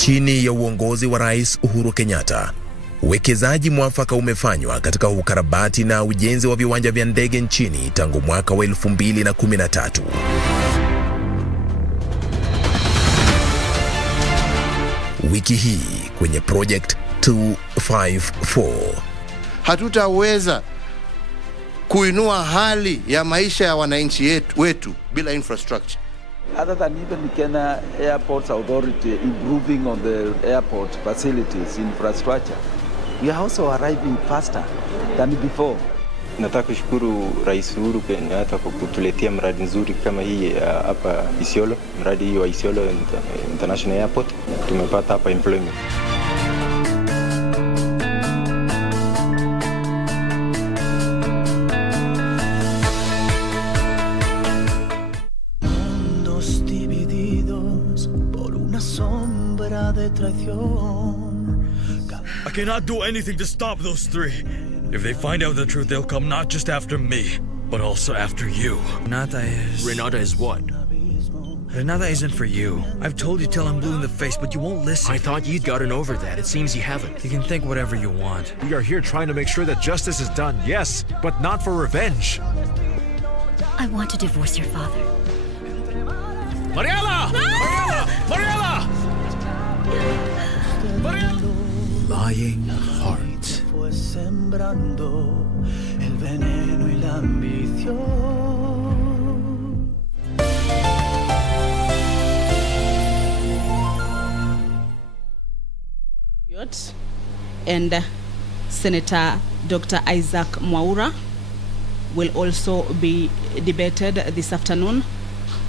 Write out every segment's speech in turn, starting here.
Chini ya uongozi wa Rais Uhuru Kenyatta, uwekezaji mwafaka umefanywa katika ukarabati na ujenzi wa viwanja vya ndege nchini tangu mwaka wa 2013. Wiki hii kwenye Project 254, hatutaweza kuinua hali ya maisha ya wananchi wetu bila infrastructure. Other than even Kenya Airports Authority improving on the airport facilities, infrastructure, we are also arriving faster than before. Nataka kushukuru Rais Uhuru Kenyatta kwa kutuletea mradi nzuri kama hii hapa Isiolo, mradi hii wa Isiolo International Airport. Tumepata hapa employment. I cannot do anything to stop those three. If they find out the truth, they'll come not just after me, but also after you. Renata is what? Renata isn't for you. I've told you till I'm blue in the face, but you won't listen. I thought you'd gotten over that. It seems you haven't. You can think whatever you want. We are here trying to make sure that justice is done, yes, but not for revenge. I want to divorce your father. Mariela! No! Mariela! Mariela! Lying heart. And Senator Dr. Isaac Mwaura will also be debated this afternoon.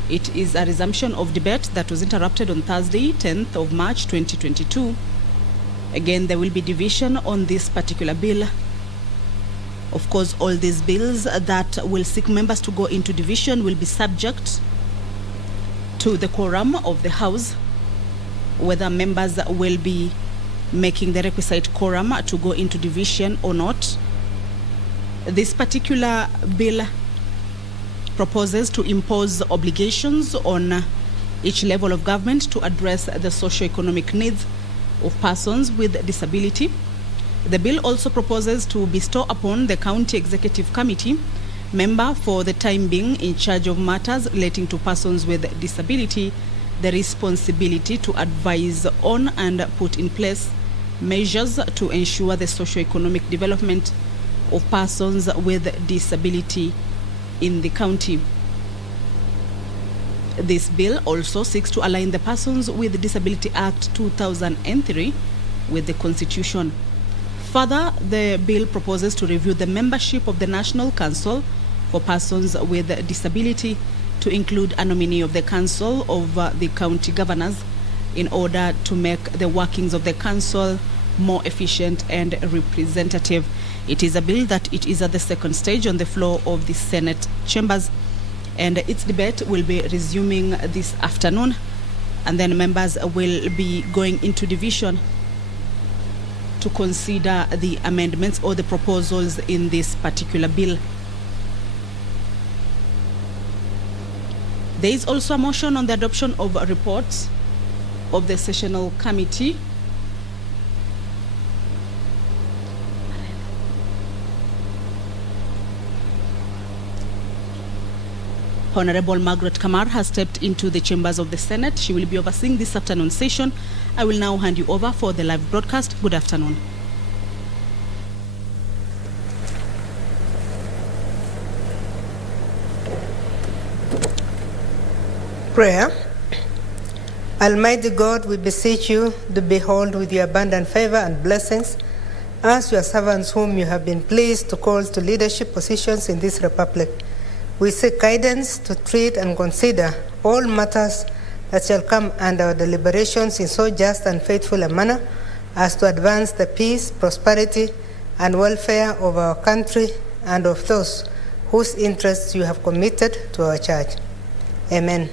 It is a resumption of debate that was interrupted on Thursday, 10th of March 2022. Again, there will be division on this particular bill. Of course, all these bills that will seek members to go into division will be subject to the quorum of the House, whether members will be making the requisite quorum to go into division or not. This particular bill proposes to impose obligations on each level of government to address the socio-economic needs of persons with disability. The bill also proposes to bestow upon the County Executive Committee member for the time being in charge of matters relating to persons with disability the responsibility to advise on and put in place measures to ensure the socio-economic development of persons with disability in the county. This bill also seeks to align the Persons with Disability Act 2003 with the Constitution. Further, the bill proposes to review the membership of the National Council for Persons with Disability to include a nominee of the Council of the County Governors in order to make the workings of the Council more efficient and representative. It is a bill that it is at the second stage on the floor of the Senate chambers, and its debate will be resuming this afternoon, and then members will be going into division to consider the amendments or the proposals in this particular bill. There is also a motion on the adoption of reports of the sessional committee. Honorable Margaret Kamar has stepped into the chambers of the Senate. She will be overseeing this afternoon session. I will now hand you over for the live broadcast. Good afternoon. Prayer. Almighty God, we beseech you to behold with your abundant favor and blessings as your servants whom you have been pleased to call to leadership positions in this republic. We seek guidance to treat and consider all matters that shall come under our deliberations in so just and faithful a manner as to advance the peace, prosperity, and welfare of our country and of those whose interests you have committed to our church. Amen.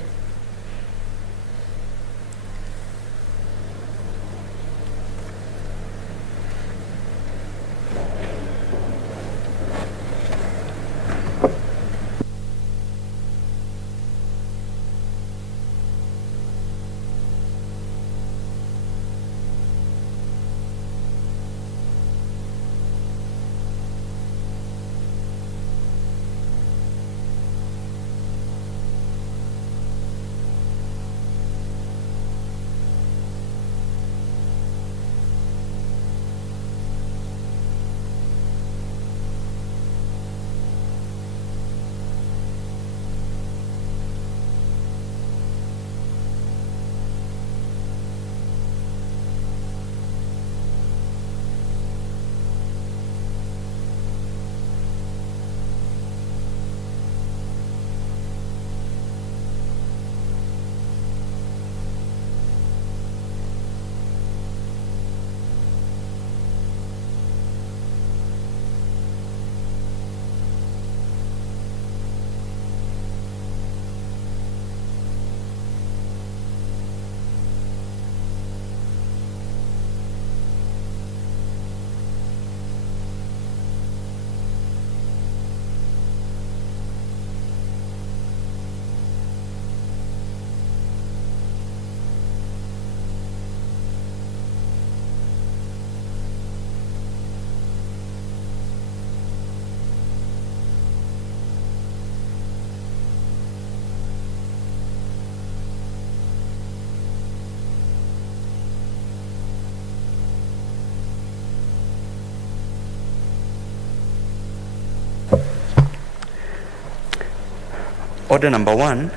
Order number 1,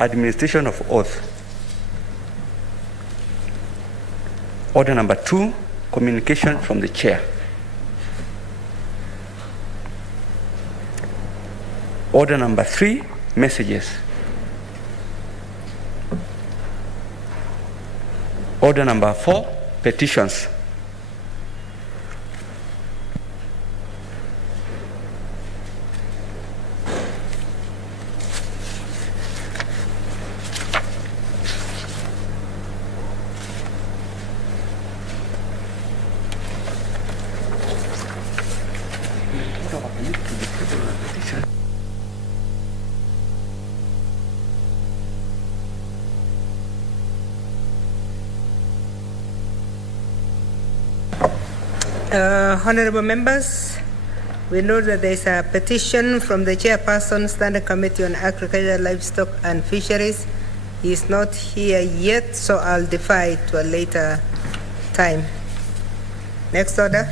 administration of oath. Order number 2, communication from the chair. Order number 3, messages. Order number 4, petitions. Honorable members, we know that there is a petition from the chairperson, Standing Committee on Agriculture, Livestock and Fisheries. He is not here yet, so I'll defer it to a later time. Next order.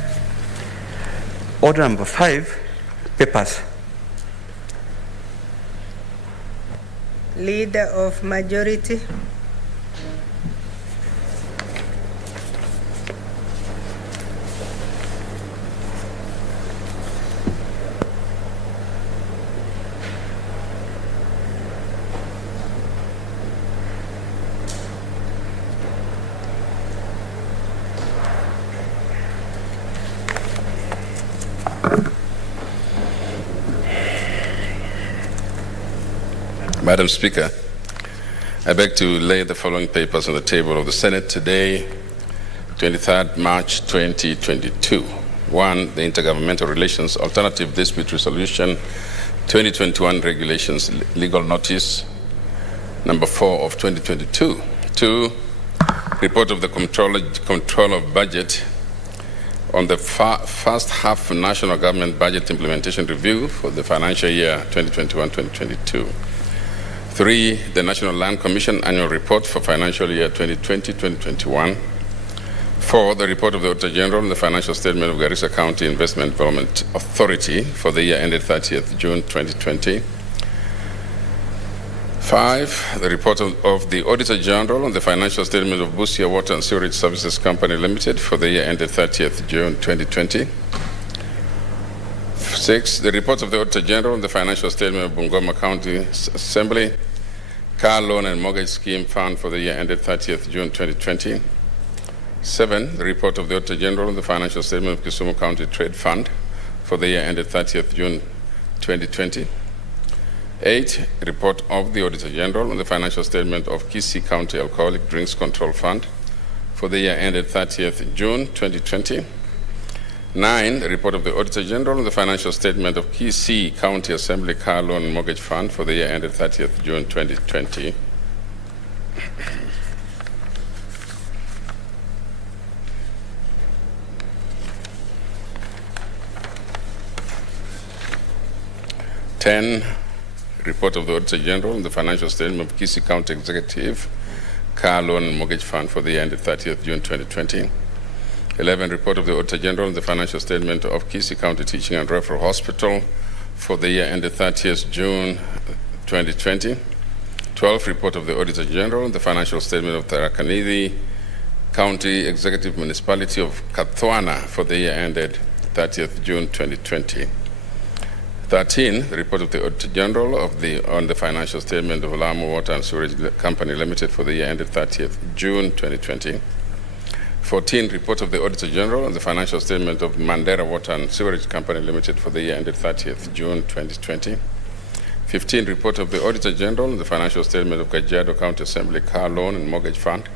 Order number 5, papers. Leader of majority. Madam Speaker, I beg to lay the following papers on the table of the Senate today, 23rd March 2022. 1. The Intergovernmental Relations Alternative Dispute Resolution 2021 Regulations Legal Notice number 4 of 2022. 2. Report of the Control of Budget on the first half National Government Budget Implementation Review for the financial year 2021-2022. 3. The National Land Commission Annual Report for financial year 2020-2021. 4. The report of the Auditor General on the financial statement of Garissa County Investment Development Authority for the year ended 30th June 2020. 5. The report of the Auditor General on the financial statement of Busia Water and Sewerage Services Company Limited for the year ended 30th June 2020. 6. The report of the Auditor General on the financial statement of Bungoma County Assembly Car Loan and Mortgage Scheme Fund for the year ended 30th June 2020. 7. The report of the Auditor General on the financial statement of Kisumu County Trade Fund for the year ended 30th June 2020. 8. Report of the Auditor General on the financial statement of Kisii County Alcoholic Drinks Control Fund for the year ended 30th June 2020. 9. The report of the Auditor General on the financial statement of Kisii County Assembly Car Loan and Mortgage Fund for the year ended 30th June 2020. Report of the Auditor General on the financial statement of Kisii County Executive Car Loan and Mortgage Fund for the year ended 30th June 2020. 11. Report of the Auditor General on the financial statement of Kisii County Teaching and Referral Hospital for the year ended 30th June 2020. 12. Report of the Auditor General on the financial statement of Tharaka-Nithi County Executive Municipality of Kathwana for the year ended 30th June 2020. 13. The report of the Auditor General on the financial statement of Lamu Water and Sewerage Company Limited for the year ended 30th June 2020. 14. Report of the Auditor General on the financial statement of Mandera Water and Sewerage Company Limited for the year ended 30th June 2020. 15. Report of the Auditor General on the financial statement of Kajiado County Assembly Car Loan and Mortgage Fund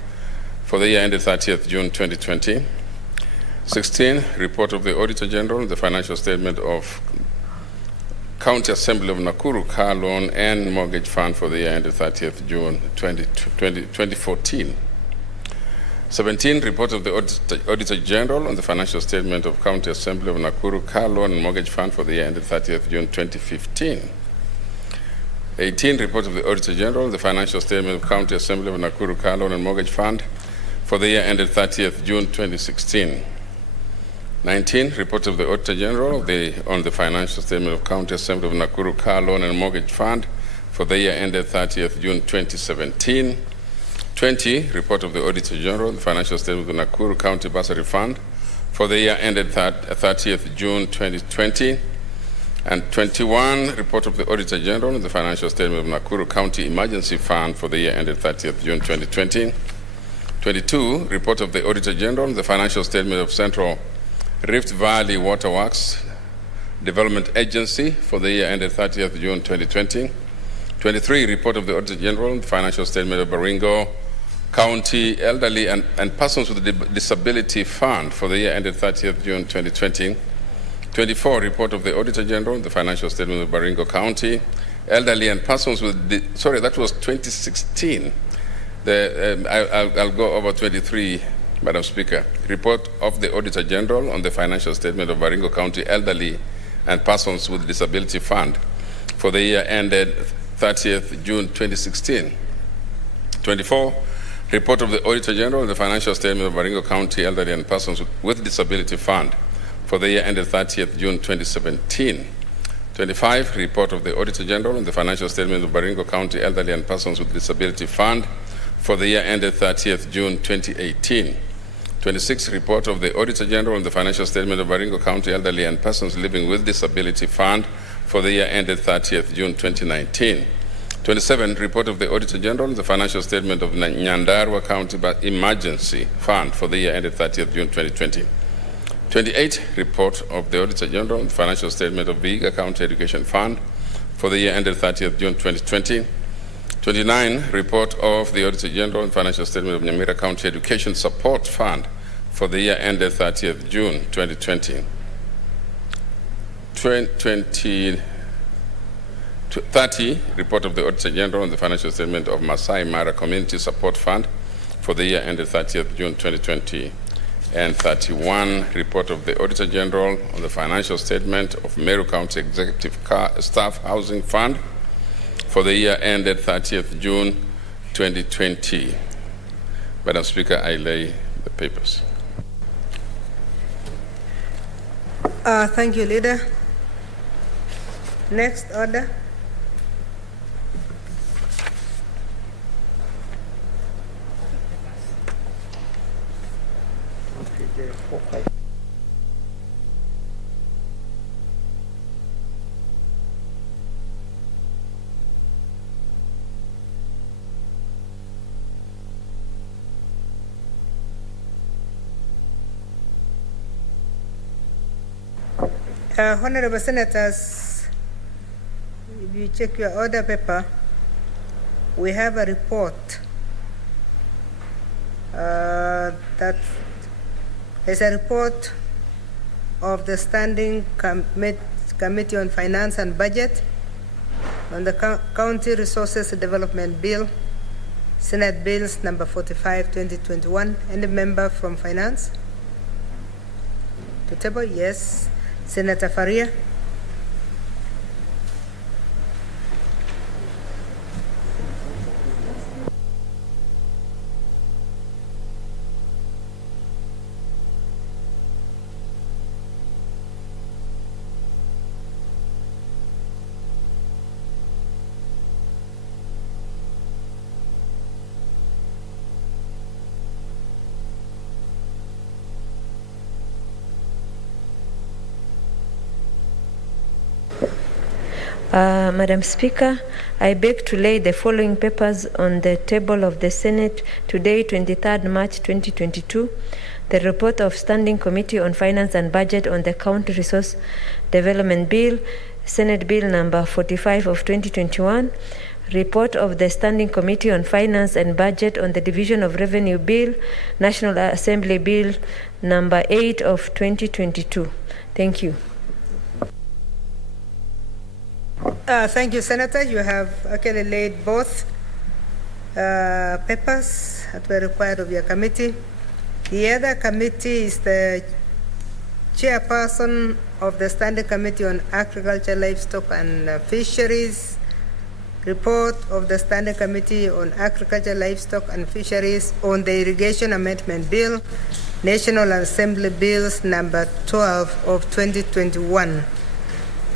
for the year ended 30th June 2020. 16. Report of the Auditor General on the financial statement of County Assembly of Nakuru Car Loan and Mortgage Fund for the year ended 30th June 2014. 17. Report of the Auditor General on the financial statement of County Assembly of Nakuru Car Loan and Mortgage Fund for the year ended 30th June 2015. 18. Report of the Auditor General on the financial statement of County Assembly of Nakuru Car Loan and Mortgage Fund for the year ended 30th June 2016. 19. Report of the Auditor General on the financial statement of County Assembly of Nakuru Car Loan and Mortgage Fund for the year ended 30th June 2017. 20, report of the Auditor General, the financial statement of the Nakuru County Bursary Fund for the year ended 30th June 2020. And 21, report of the Auditor General, the financial statement of Nakuru County Emergency Fund for the year ended 30th June 2020. 22, report of the Auditor General, the financial statement of Central Rift Valley Waterworks Development Agency for the year ended 30th June 2020. 23, report of the Auditor General, the financial statement of Baringo County Elderly and Persons with Disability Fund for the year ended 30th June 2020. 24, report of the Auditor General, the financial statement of Baringo County Elderly and Persons with that was 2016. I'll go over 23, Madam Speaker. Report of the Auditor General on the financial statement of Baringo County Elderly and Persons with Disability Fund for the year ended 30th June 2016. 24, report of the Auditor General on the financial statement of Baringo County Elderly and Persons with Disability Fund for the year ended 30th June 2017. 25, report of the Auditor General on the financial statement of Baringo County Elderly and Persons with Disability Fund for the year ended 30th June 2018. 26, report of the Auditor General on the financial statement of Baringo County Elderly and Persons Living with Disability Fund for the year ended 30th June 2019. 27, report of the Auditor General on the financial statement of Nyandarua County Emergency Fund for the year ended 30th June 2020. 28, report of the Auditor General on the financial statement of Vihiga County Education Fund for the year ended 30th June 2020. 29, report of the Auditor General and financial statement of Nyamira County Education Support Fund for the year ended 30th June 2020. 30, report of the Auditor General on the financial statement of Masai Mara Community Support Fund for the year ended 30th June 2020. And 31, report of the Auditor General on the financial statement of Meru County Executive Staff Housing Fund for the year ended 30th June 2020. Madam Speaker, I lay the papers. Thank you, Leader. Next order. Honorable Senators, if you check your order paper, we have a report that is a report of the Standing Committee on Finance and Budget on the County Resources Development Bill, Senate Bills number 45, 2021. Any member from Finance? To table? Yes. Senator Faria. Madam Speaker, I beg to lay the following papers on the table of the Senate today, 23rd March 2022. The report of Standing Committee on Finance and Budget on the County Resource Development Bill, Senate Bill number 45 of 2021. Report of the Standing Committee on Finance and Budget on the Division of Revenue Bill, National Assembly Bill number 8 of 2022. Thank you. Thank you, Senator. You have actually laid both papers that were required of your committee. The other committee is the chairperson of the Standing Committee on Agriculture, Livestock and Fisheries. Report of the Standing Committee on Agriculture, Livestock and Fisheries on the Irrigation Amendment Bill, National Assembly Bills number 12 of 2021.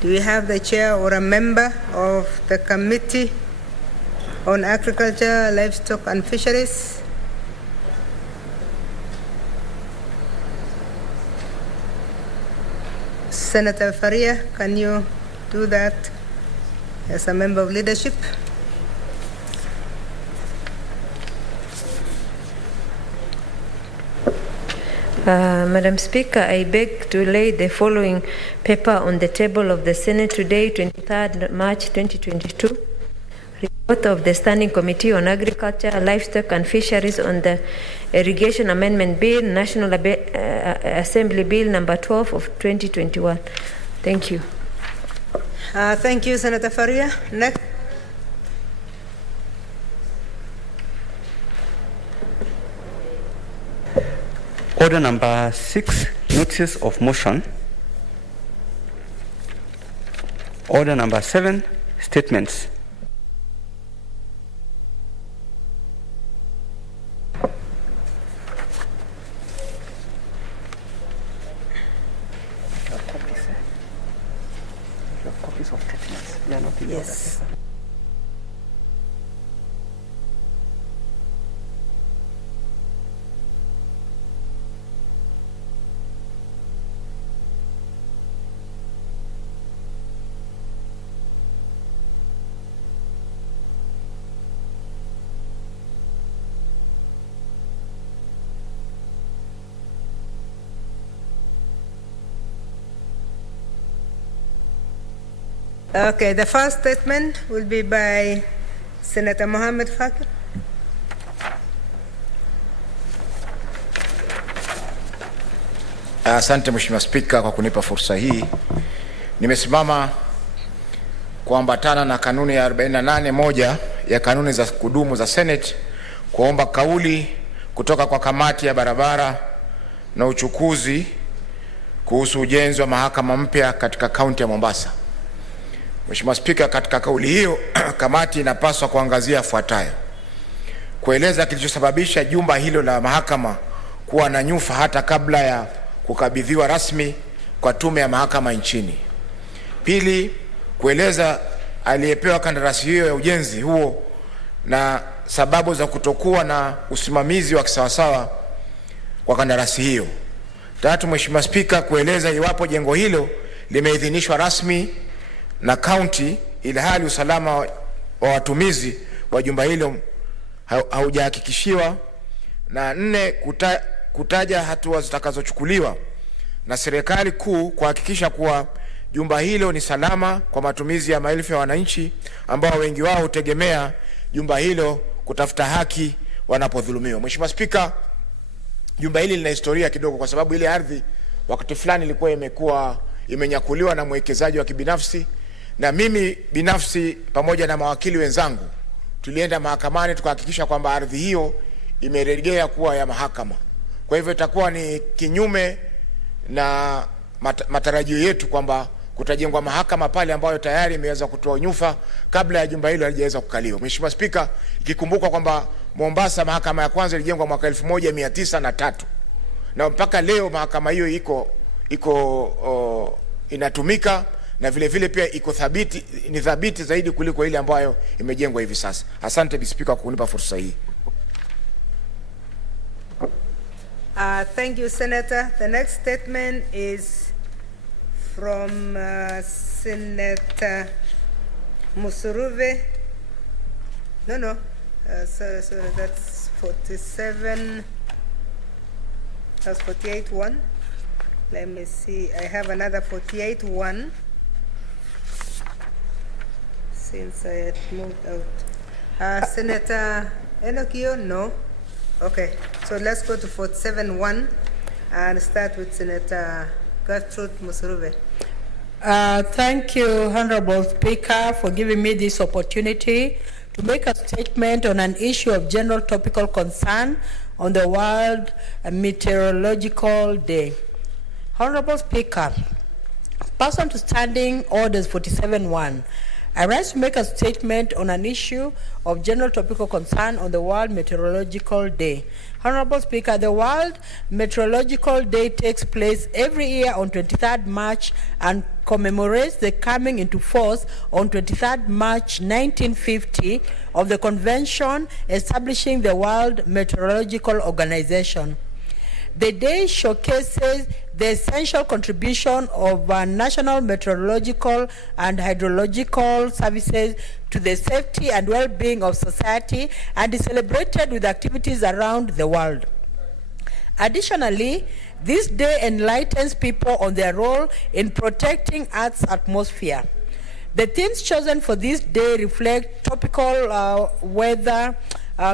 Do we have the chair or a member of the committee on agriculture, livestock, and fisheries. Senator Faria, can you do that as a member of leadership? Madam Speaker, I beg to lay the following paper on the table of the Senate today, 23rd March 2022. Report of the Standing Committee on Agriculture, Livestock and Fisheries on the Irrigation Amendment Bill, National Assembly Bill number 12 of 2021. Thank you. Thank you, Senator Faria. Next. Order number 6, notices of motion. Order number 7, statements. Copies of statements. They are not in Yes. order. Okay, the first statement will be by Senator Mohamed Fakir. Asante Mheshimiwa Spika kwa kunipa fursa hii. Nimesimama kuambatana na kanuni ya 48(1) ya kanuni za kudumu za Senate kuomba kauli kutoka kwa kamati ya barabara na uchukuzi kuhusu ujenzi wa mahakama mpya katika kaunti ya Mombasa. Mheshimiwa Spika, katika kauli hiyo kamati inapaswa kuangazia yafuatayo: kueleza kilichosababisha jumba hilo la mahakama kuwa na nyufa hata kabla ya kukabidhiwa rasmi kwa tume ya mahakama nchini. Pili, kueleza aliyepewa kandarasi hiyo ya ujenzi huo na sababu za kutokuwa na usimamizi wa kisawasawa kwa kandarasi hiyo. Tatu, Mheshimiwa Spika, kueleza iwapo jengo hilo limeidhinishwa rasmi na kaunti ili hali usalama wa watumizi wa jumba hilo haujahakikishiwa. Na nne, kutaja hatua zitakazochukuliwa na serikali kuu kuhakikisha kuwa jumba hilo ni salama kwa matumizi ya maelfu ya wananchi ambao wengi wao hutegemea jumba hilo kutafuta haki wanapodhulumiwa. Mheshimiwa Spika, jumba hili lina historia kidogo kwa sababu ile ardhi wakati fulani ilikuwa imenyakuliwa na mwekezaji wa kibinafsi, na mimi binafsi pamoja na mawakili wenzangu tulienda mahakamani tukahakikisha kwamba ardhi hiyo imerejea kuwa ya mahakama. Kwa hivyo itakuwa ni kinyume na matarajio yetu kwamba kutajengwa mahakama pale ambayo tayari imeweza kutoa nyufa kabla ya jumba hilo halijaweza kukaliwa. Mheshimiwa Spika, ikikumbuka kwamba Mombasa mahakama ya kwanza ilijengwa mwaka 1903 na mpaka leo mahakama hiyo iko inatumika, na vile vile pia iko thabiti, ni thabiti zaidi kuliko ile ambayo imejengwa hivi sasa. Asante Bi Spika kwa kunipa fursa hii. Thank you, Senator. The next statement is from Senator Musuruve. Sorry, that's 47. That's 48-1. Let me see. I have another 48-1 since I had moved out. Senator Enokio, no. Okay, so let's go to 47-1 and start with Senator Gertrude Musuruve. Thank you, Honorable Speaker, for giving me this opportunity to make a statement on an issue of general topical concern on the World Meteorological Day. Honorable Speaker, pursuant to Standing Orders 47-1, I rise to make a statement on an issue of general topical concern on the World Meteorological Day. Honorable Speaker, the World Meteorological Day takes place every year on 23rd March and commemorates the coming into force on 23rd March 1950 of the convention establishing the World Meteorological Organization. The day showcases the essential contribution of national meteorological and hydrological services to the safety and well-being of society and is celebrated with activities around the world. Additionally, this day enlightens people on their role in protecting Earth's atmosphere. The themes chosen for this day reflect topical weather,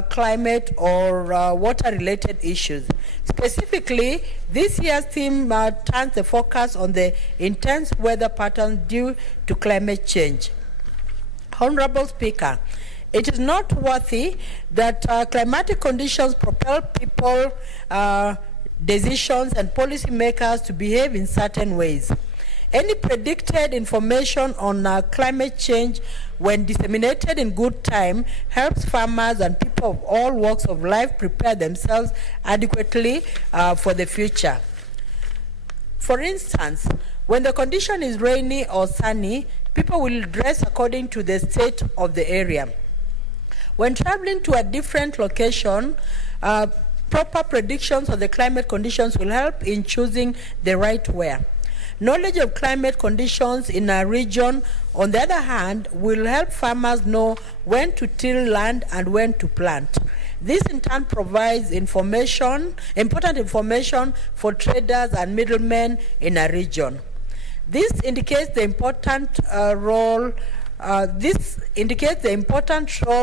climate, or water-related issues. Specifically, this year's theme turns the focus on the intense weather patterns due to climate change. Honorable Speaker, it is noteworthy that climatic conditions propel people, decisions, and policymakers to behave in certain ways. Any predicted information on climate change, when disseminated in good time, helps farmers and people of all walks of life prepare themselves adequately for the future. For instance, when the condition is rainy or sunny, people will dress according to the state of the area. When traveling to a different location, proper predictions of the climate conditions will help in choosing the right wear. Knowledge of climate conditions in a region, on the other hand, will help farmers know when to till land and when to plant. This in turn provides important information for traders and middlemen in a region. This indicates the important role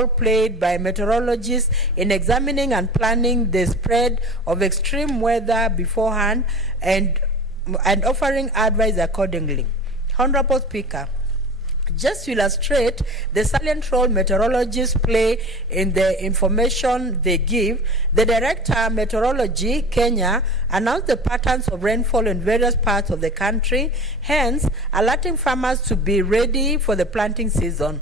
played by meteorologists in examining and planning the spread of extreme weather beforehand and offering advice accordingly. Honorable Speaker, just to illustrate the salient role meteorologists play in the information they give, the Director Meteorology, Kenya, announced the patterns of rainfall in various parts of the country, hence alerting farmers to be ready for the planting season.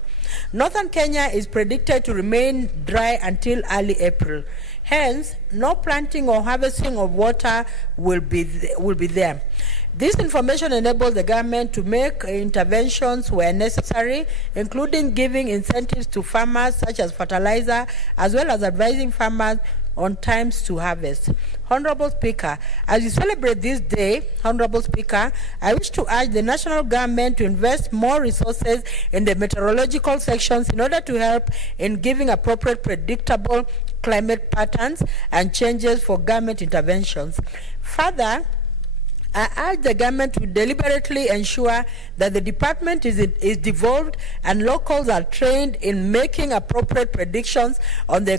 Northern Kenya is predicted to remain dry until early April. Hence, no planting or harvesting of water will be there. This information enables the government to make interventions where necessary, including giving incentives to farmers such as fertilizer, as well as advising farmers on times to harvest. Honorable Speaker, as we celebrate this day, Honorable Speaker, I wish to urge the national government to invest more resources in the meteorological sections in order to help in giving appropriate predictable climate patterns and changes for government interventions. Further, I urge the government to deliberately ensure that the department is devolved and locals are trained in making appropriate predictions on the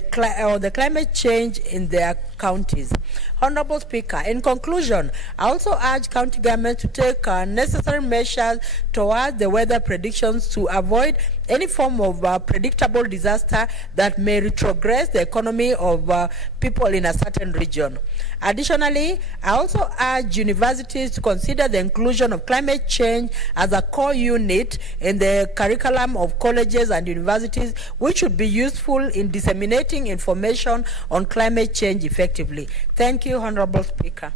climate change in their counties. Honorable Speaker, in conclusion, I also urge county governments to take necessary measures towards the weather predictions to avoid any form of predictable disaster that may retrogress the economy of people in a certain region. Additionally, I also urge universities to consider the inclusion of climate change as a core unit in the curriculum of colleges and universities, which would be useful in disseminating information on climate change effectively. Thank you, Honorable Speaker.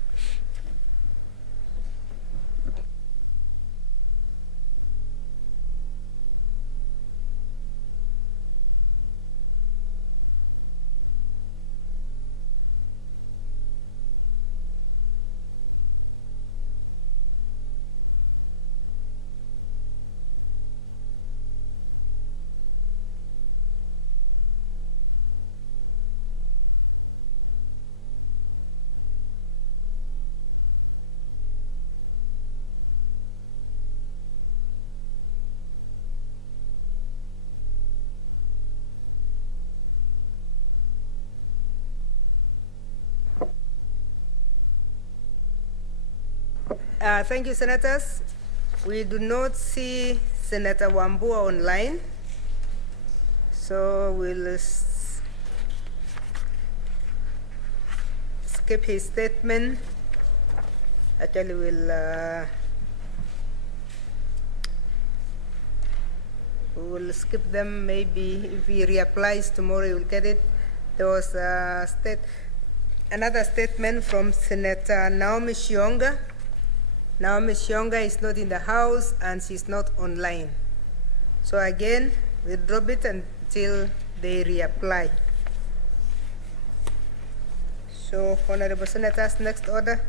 Thank you, Senators. We do not see Senator Wambua online, so we'll skip his statement. Actually, we'll skip them. Maybe if he reapplies tomorrow, you'll get it. There was another statement from Senator Naomi Shionga. Naomi Shionga is not in the house and she's not online. So again, we'll drop it until they reapply. So, Honorable Senators, next order.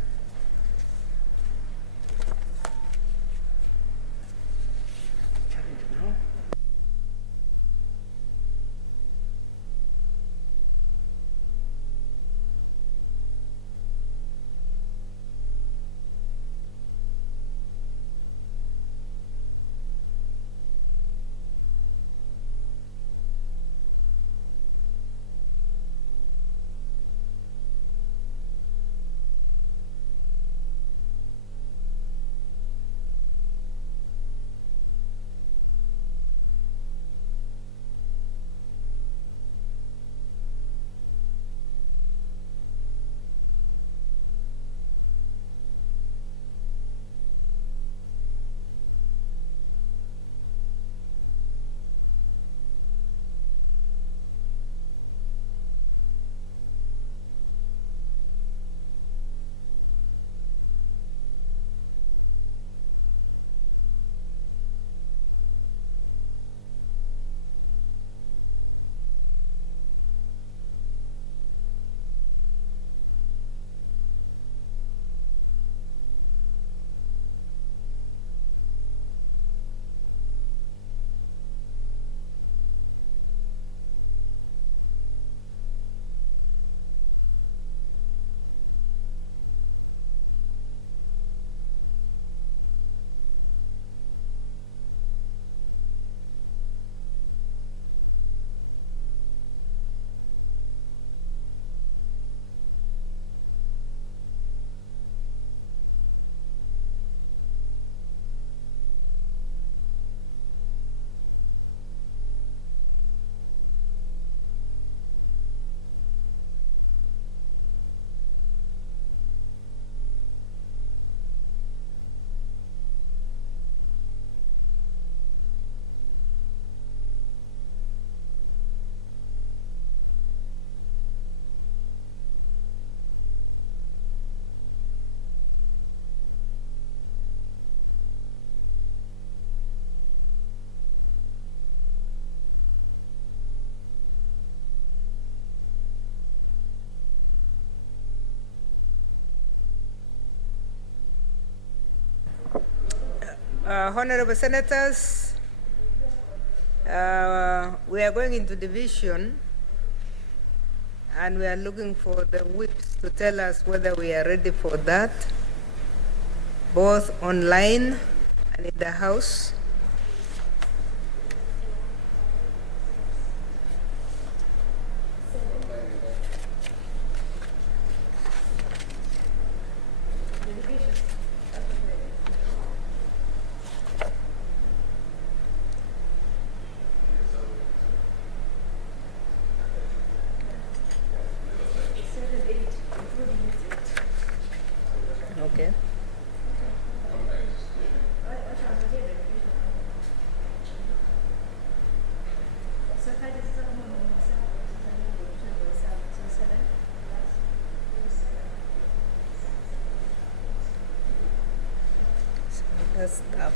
Honorable Senators, we are going into division and we are looking for the whips to tell us whether we are ready for that, both online and in the House. Okay. So that's tough.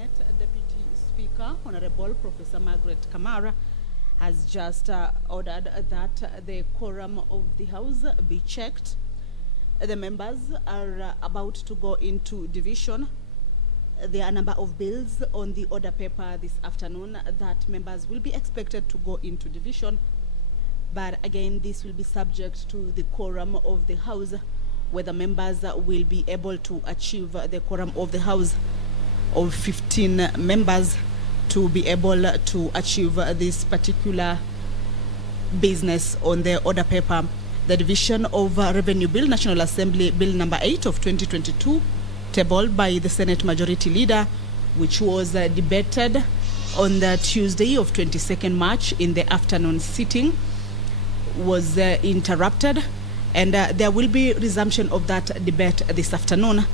Senate Deputy Speaker, Honorable Professor Margaret Kamara, has just ordered that the quorum of the House be checked. The members are about to go into division. There are a number of bills on the order paper this afternoon that members will be expected to go into division. But again, this will be subject to the quorum of the House, whether members will be able to achieve the quorum of the House of 15 members to be able to achieve this particular business on the order paper. The Division of Revenue Bill, National Assembly Bill number 8 of 2022, tabled by the Senate Majority Leader, which was debated on the Tuesday of 22nd March in the afternoon sitting, was interrupted, and there will be resumption of that debate this afternoon.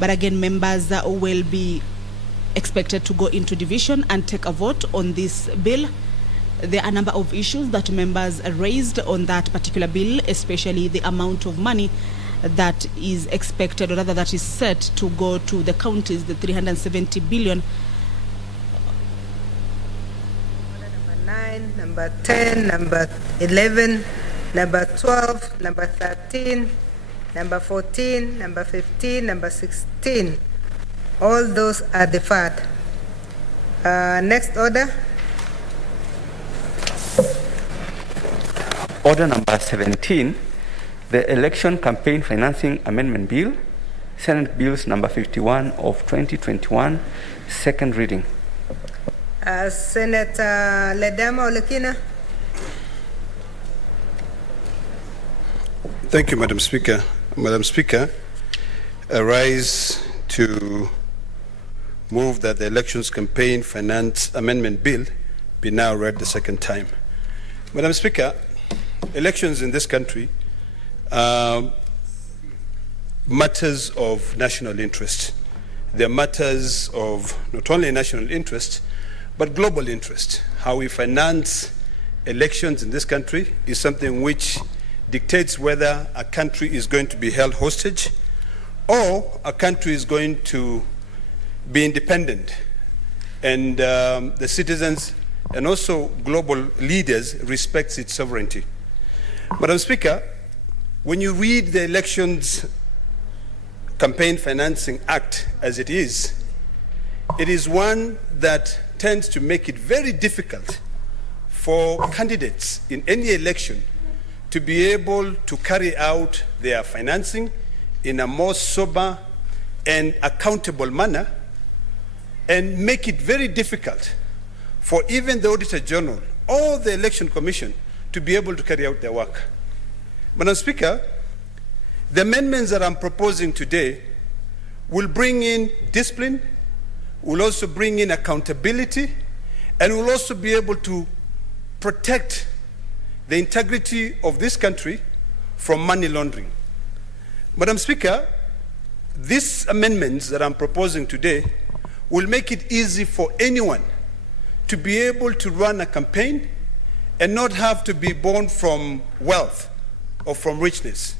But again, members will be expected to go into division and take a vote on this bill. There are a number of issues that members raised on that particular bill, especially the amount of money that is expected, or rather that is set to go to the counties, the 370 billion. Number 9, number 10, number 11, number 12, number 13, number 14, number 15, number 16. All those are deferred. Next order. Order number 17, the Election Campaign Financing Amendment Bill, Senate Bills number 51 of 2021, second reading. Senator Ledama Olekina. Thank you, Madam Speaker. Madam Speaker, I rise to move that the Elections Campaign Finance Amendment Bill be now read the second time. Madam Speaker, elections in this country are matters of national interest. They're matters of not only national interest, but global interest. How we finance elections in this country is something which dictates whether a country is going to be held hostage or a country is going to be independent, and the citizens and also global leaders respect its sovereignty. Madam Speaker, when you read the Elections Campaign Financing Act as it is one that tends to make it very difficult for candidates in any election to be able to carry out their financing in a more sober and accountable manner, and make it very difficult for even the Auditor General or the Election Commission to be able to carry out their work. Madam Speaker, the amendments that I'm proposing today will bring in discipline, will also bring in accountability, and will also be able to protect the integrity of this country from money laundering. Madam Speaker, these amendments that I'm proposing today will make it easy for anyone to be able to run a campaign and not have to be born from wealth or from richness.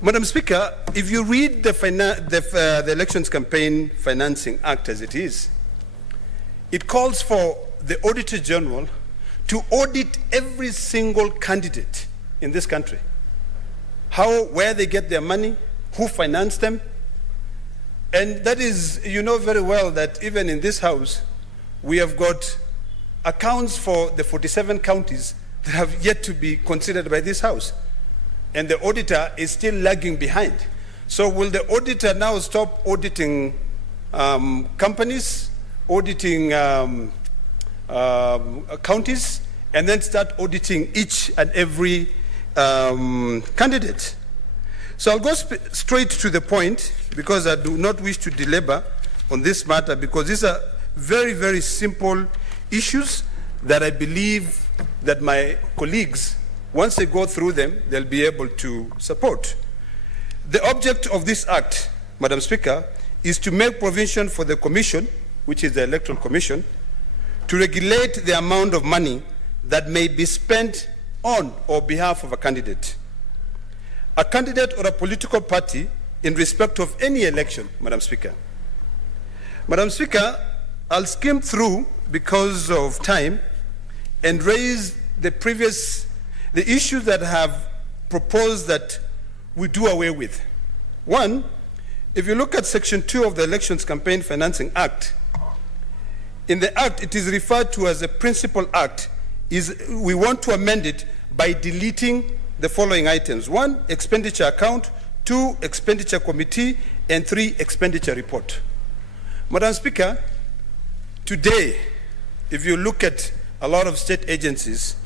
Madam Speaker, if you read the Elections Campaign Financing Act as it is, it calls for the Auditor General to audit every single candidate in this country. Where they get their money, who financed them. And that is, you know very well that even in this House, we have got accounts for the 47 counties that have yet to be considered by this House. And the auditor is still lagging behind. So will the auditor now stop auditing companies, auditing counties, and then start auditing each and every candidate? So I'll go straight to the point, because I do not wish to belabor on this matter, because these are very, very simple issues that I believe that my colleagues, once they go through them, they'll be able to support. The object of this act, Madam Speaker, is to make provision for the Commission, which is the Electoral Commission, to regulate the amount of money that may be spent on or behalf of a candidate. A candidate or a political party in respect of any election, Madam Speaker, Madam Speaker, I'll skim through because of time and raise the issues that have proposed that we do away with. One, if you look at Section 2 of the Elections Campaign Financing Act, in the Act it is referred to as a principal act. We want to amend it by deleting the following items. 1, expenditure account, 2, expenditure committee, and 3, expenditure report. Madam Speaker, today, if you look at a lot of state agencies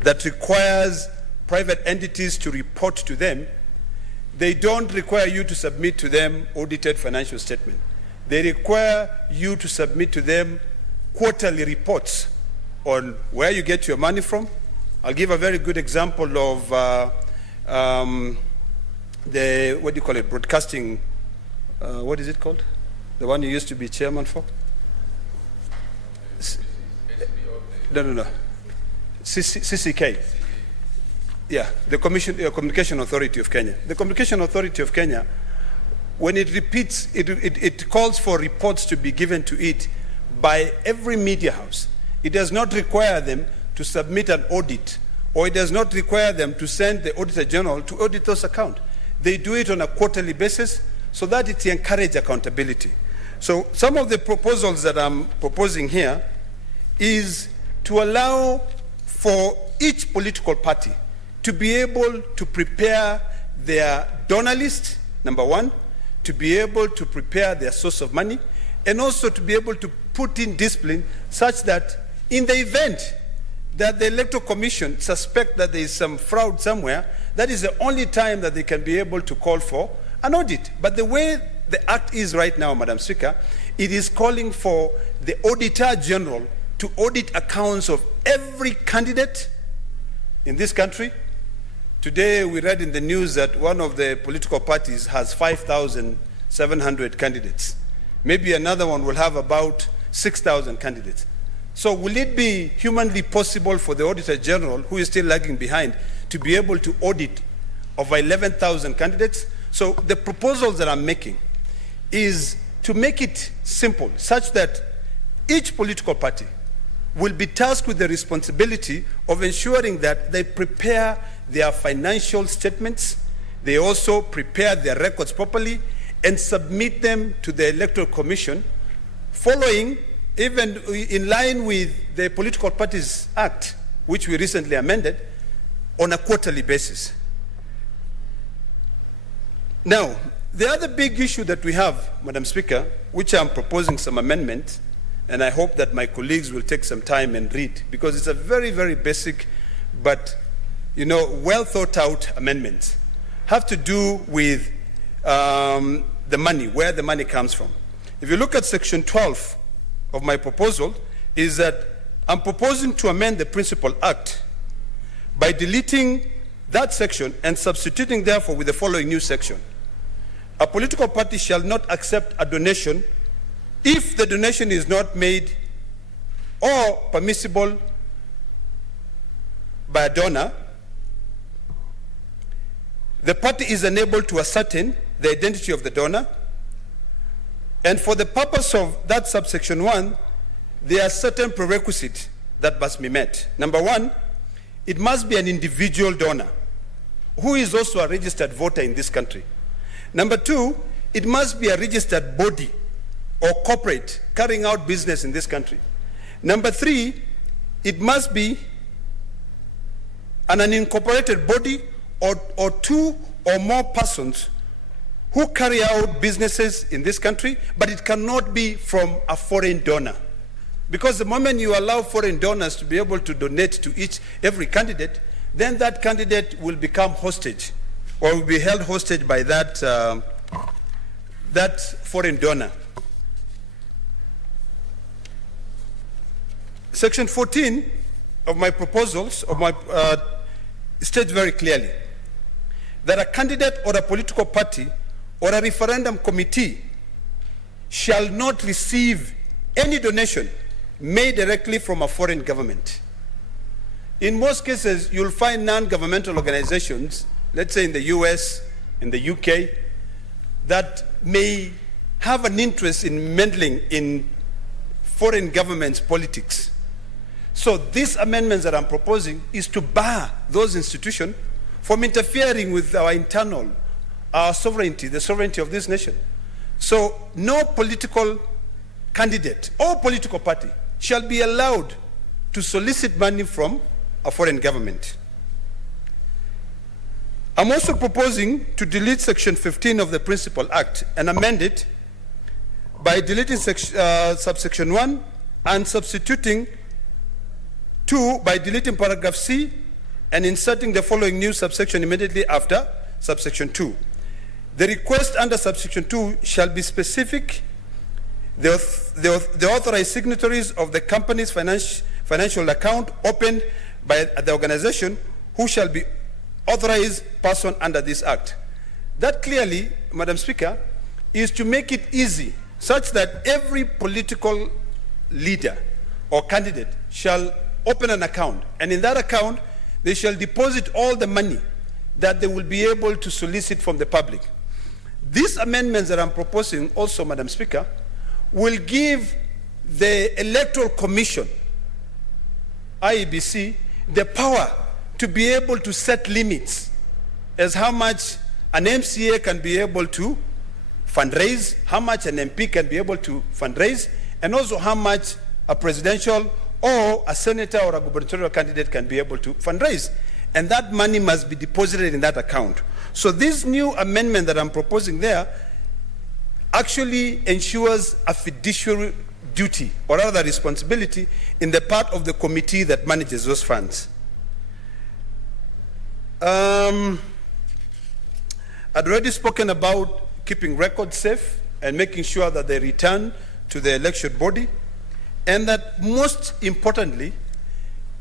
that requires private entities to report to them, they don't require you to submit to them audited financial statement. They require you to submit to them quarterly reports on where you get your money from. I'll give a very good example of the, what do you call it, broadcasting, what is it called? The one you used to be chairman for? No. CCK. Yeah, the Communication Authority of Kenya. The Communication Authority of Kenya, when it repeats, it calls for reports to be given to it by every media house. It does not require them to submit an audit, or it does not require them to send the Auditor General to audit those accounts. They do it on a quarterly basis so that it encourages accountability. So some of the proposals that I'm proposing here is to allow for each political party to be able to prepare their donor list, number one, to be able to prepare their source of money, and also to be able to put in discipline such that in the event that the Electoral Commission suspect that there is some fraud somewhere, that is the only time that they can be able to call for an audit. But the way the Act is right now, Madam Speaker, it is calling for the Auditor General to audit accounts of every candidate in this country. Today we read in the news that one of the political parties has 5,700 candidates. Maybe another one will have about 6,000 candidates. So will it be humanly possible for the Auditor General, who is still lagging behind, to be able to audit over 11,000 candidates? So the proposals that I'm making is to make it simple, such that each political party will be tasked with the responsibility of ensuring that they prepare their financial statements, they also prepare their records properly, and submit them to the Electoral Commission, following, even in line with the Political Parties Act, which we recently amended, on a quarterly basis. Now, the other big issue that we have, Madam Speaker, which I'm proposing some amendments, and I hope that my colleagues will take some time and read, because it's a very, very basic but, well thought out amendments, have to do with the money, where the money comes from. If you look at Section 12 of my proposal, is that I'm proposing to amend the Principal Act by deleting that section and substituting therefore with the following new section. A political party shall not accept a donation if the donation is not made or permissible by a donor. The party is unable to ascertain the identity of the donor, and for the purpose of that subsection 1, there are certain prerequisites that must be met. Number 1, it must be an individual donor who is also a registered voter in this country. Number 2, it must be a registered body or corporate carrying out business in this country. Number 3, it must be an unincorporated body or 2 or more persons who carry out businesses in this country, but it cannot be from a foreign donor. Because the moment you allow foreign donors to be able to donate to every candidate, then that candidate will become hostage, or will be held hostage by that foreign donor. Section 14 of my proposals, states very clearly that a candidate or a political party or a referendum committee shall not receive any donation made directly from a foreign government. In most cases, you'll find non-governmental organizations, let's say in the US, in the UK, that may have an interest in meddling in foreign governments' politics. So these amendments that I'm proposing is to bar those institutions from interfering with our sovereignty, the sovereignty of this nation. So no political candidate or political party shall be allowed to solicit money from a foreign government. I'm also proposing to delete Section 15 of the Principal Act and amend it by deleting subsection 1 and substituting 2 by deleting paragraph C and inserting the following new subsection immediately after subsection 2. The request under subsection 2 shall be specific. The authorized signatories of the company's financial account opened by the organization who shall be authorized person under this act. That clearly, Madam Speaker, is to make it easy such that every political leader or candidate shall open an account, and in that account they shall deposit all the money that they will be able to solicit from the public. These amendments that I'm proposing also, Madam Speaker, will give the Electoral Commission, IEBC, the power to be able to set limits as how much an MCA can be able to fundraise, how much an MP can be able to fundraise, and also how much a presidential or a senator or a gubernatorial candidate can be able to fundraise. And that money must be deposited in that account. So this new amendment that I'm proposing there actually ensures a fiduciary duty, or rather responsibility, in the part of the committee that manages those funds. I'd already spoken about keeping records safe and making sure that they return to the election body, and that most importantly,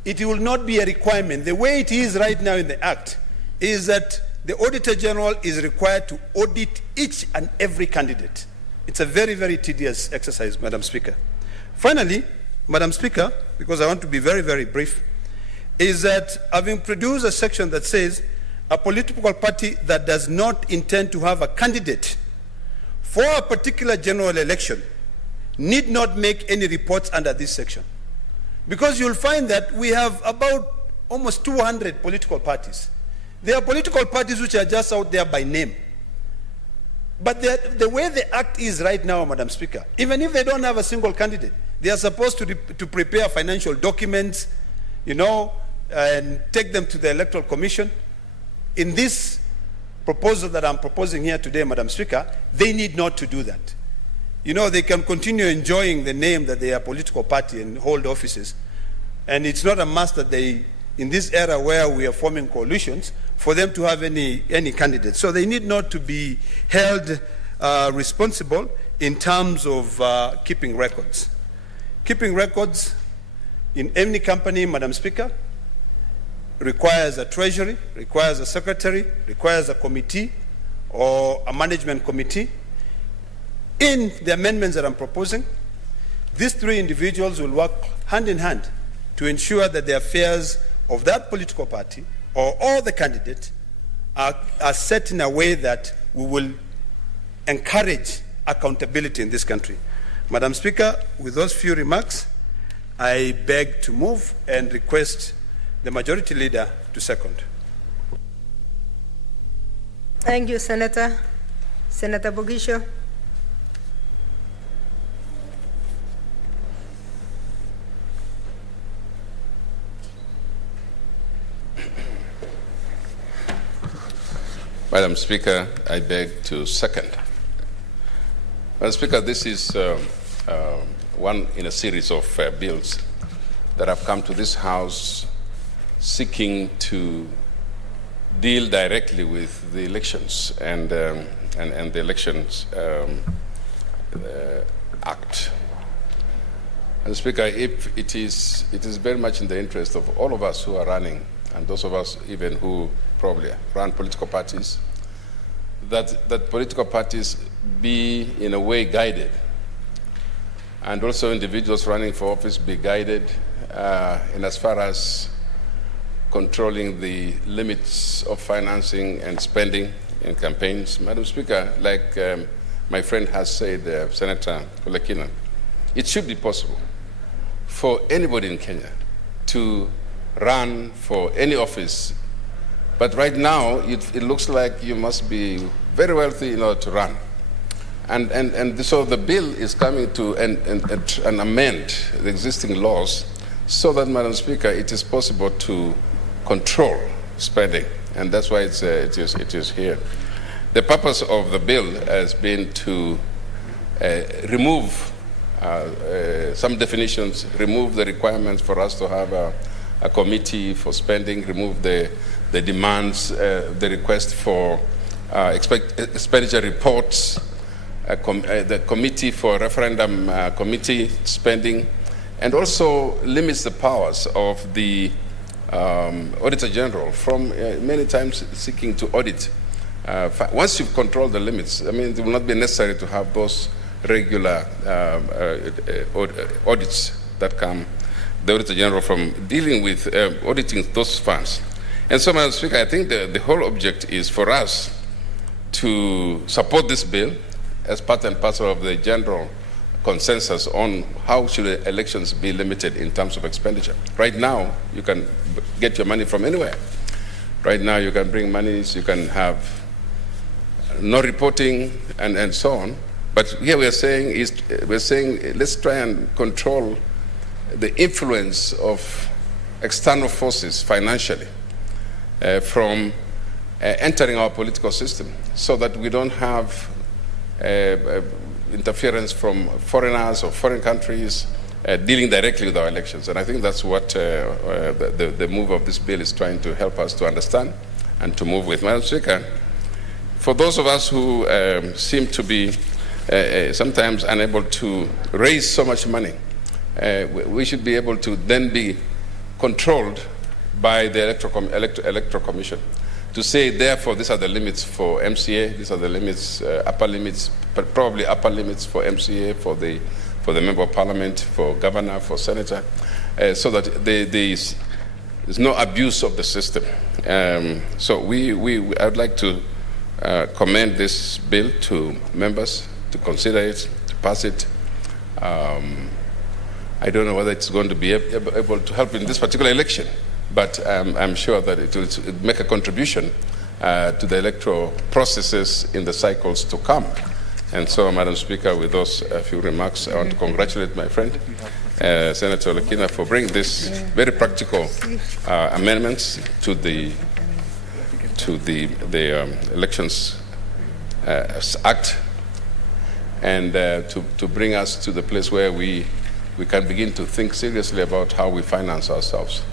it will not be a requirement. The way it is right now in the Act is that the Auditor General is required to audit each and every candidate. It's a very, very tedious exercise, Madam Speaker. Finally, Madam Speaker, because I want to be very, very brief, is that having produced a section that says a political party that does not intend to have a candidate for a particular general election need not make any reports under this section. Because you'll find that we have about almost 200 political parties. There are political parties which are just out there by name. But the way the Act is right now, Madam Speaker, even if they don't have a single candidate, they are supposed to prepare financial documents, you know, and take them to the Electoral Commission. In this proposal that I'm proposing here today, Madam Speaker, they need not to do that. You know, they can continue enjoying the name that they are a political party and hold offices. And it's not a must that they, in this era where we are forming coalitions, for them to have any candidates. So they need not to be held responsible in terms of keeping records. Keeping records in any company, Madam Speaker, requires a treasury, requires a secretary, requires a committee or a management committee. In the amendments that I'm proposing, these three individuals will work hand in hand to ensure that the affairs of that political party or all the candidates are set in a way that we will encourage accountability in this country. Madam Speaker, with those few remarks, I beg to move and request the Majority Leader to second. Thank you, Senator. Senator Bogisho. Madam Speaker, I beg to second. Madam Speaker, this is one in a series of bills that have come to this House seeking to deal directly with the elections and the Elections Act. Madam Speaker, if it is very much in the interest of all of us who are running, and those of us even who probably run political parties, that political parties be in a way guided, and also individuals running for office be guided in as far as controlling the limits of financing and spending in campaigns. Madam Speaker, like my friend has said, Senator Olekina, it should be possible for anybody in Kenya to run for any office. But right now, it looks like you must be very wealthy in order to run. And so the bill is coming to an amend the existing laws so that, Madam Speaker, it is possible to control spending. And that's why it is here. The purpose of the bill has been to remove some definitions, remove the requirements for us to have a committee for spending, remove the demands, the request for expenditure reports, the committee for referendum committee spending, and also limits the powers of the Auditor General from many times seeking to audit. Once you've controlled the limits, I mean, it will not be necessary to have those regular audits that come the Auditor General from dealing with auditing those funds. And so, Madam Speaker, I think the whole object is for us to support this bill as part and parcel of the general consensus on how should elections be limited in terms of expenditure. Right now, you can get your money from anywhere. Right now, you can bring monies, you can have no reporting, and so on. But here we're saying let's try and control the influence of external forces financially from entering our political system, so that we don't have interference from foreigners or foreign countries dealing directly with our elections. And I think that's what the move of this bill is trying to help us to understand and to move with. Madam Speaker, for those of us who seem to be sometimes unable to raise so much money, we should be able to then be controlled by the Electoral Commission to say, therefore, these are the limits for MCA, these are the limits, upper limits, but probably upper limits for MCA, for the Member of Parliament, for Governor, for Senator, so that there's no abuse of the system. So I would like to commend this bill to members to consider it, to pass it. I don't know whether it's going to be able to help in this particular election, but I'm sure that it will make a contribution to the electoral processes in the cycles to come. And so, Madam Speaker, with those few remarks, I want to congratulate my friend, Senator Olekina, for bringing this very practical amendments to the Elections Act, and to bring us to the place where we can begin to think seriously about how we finance ourselves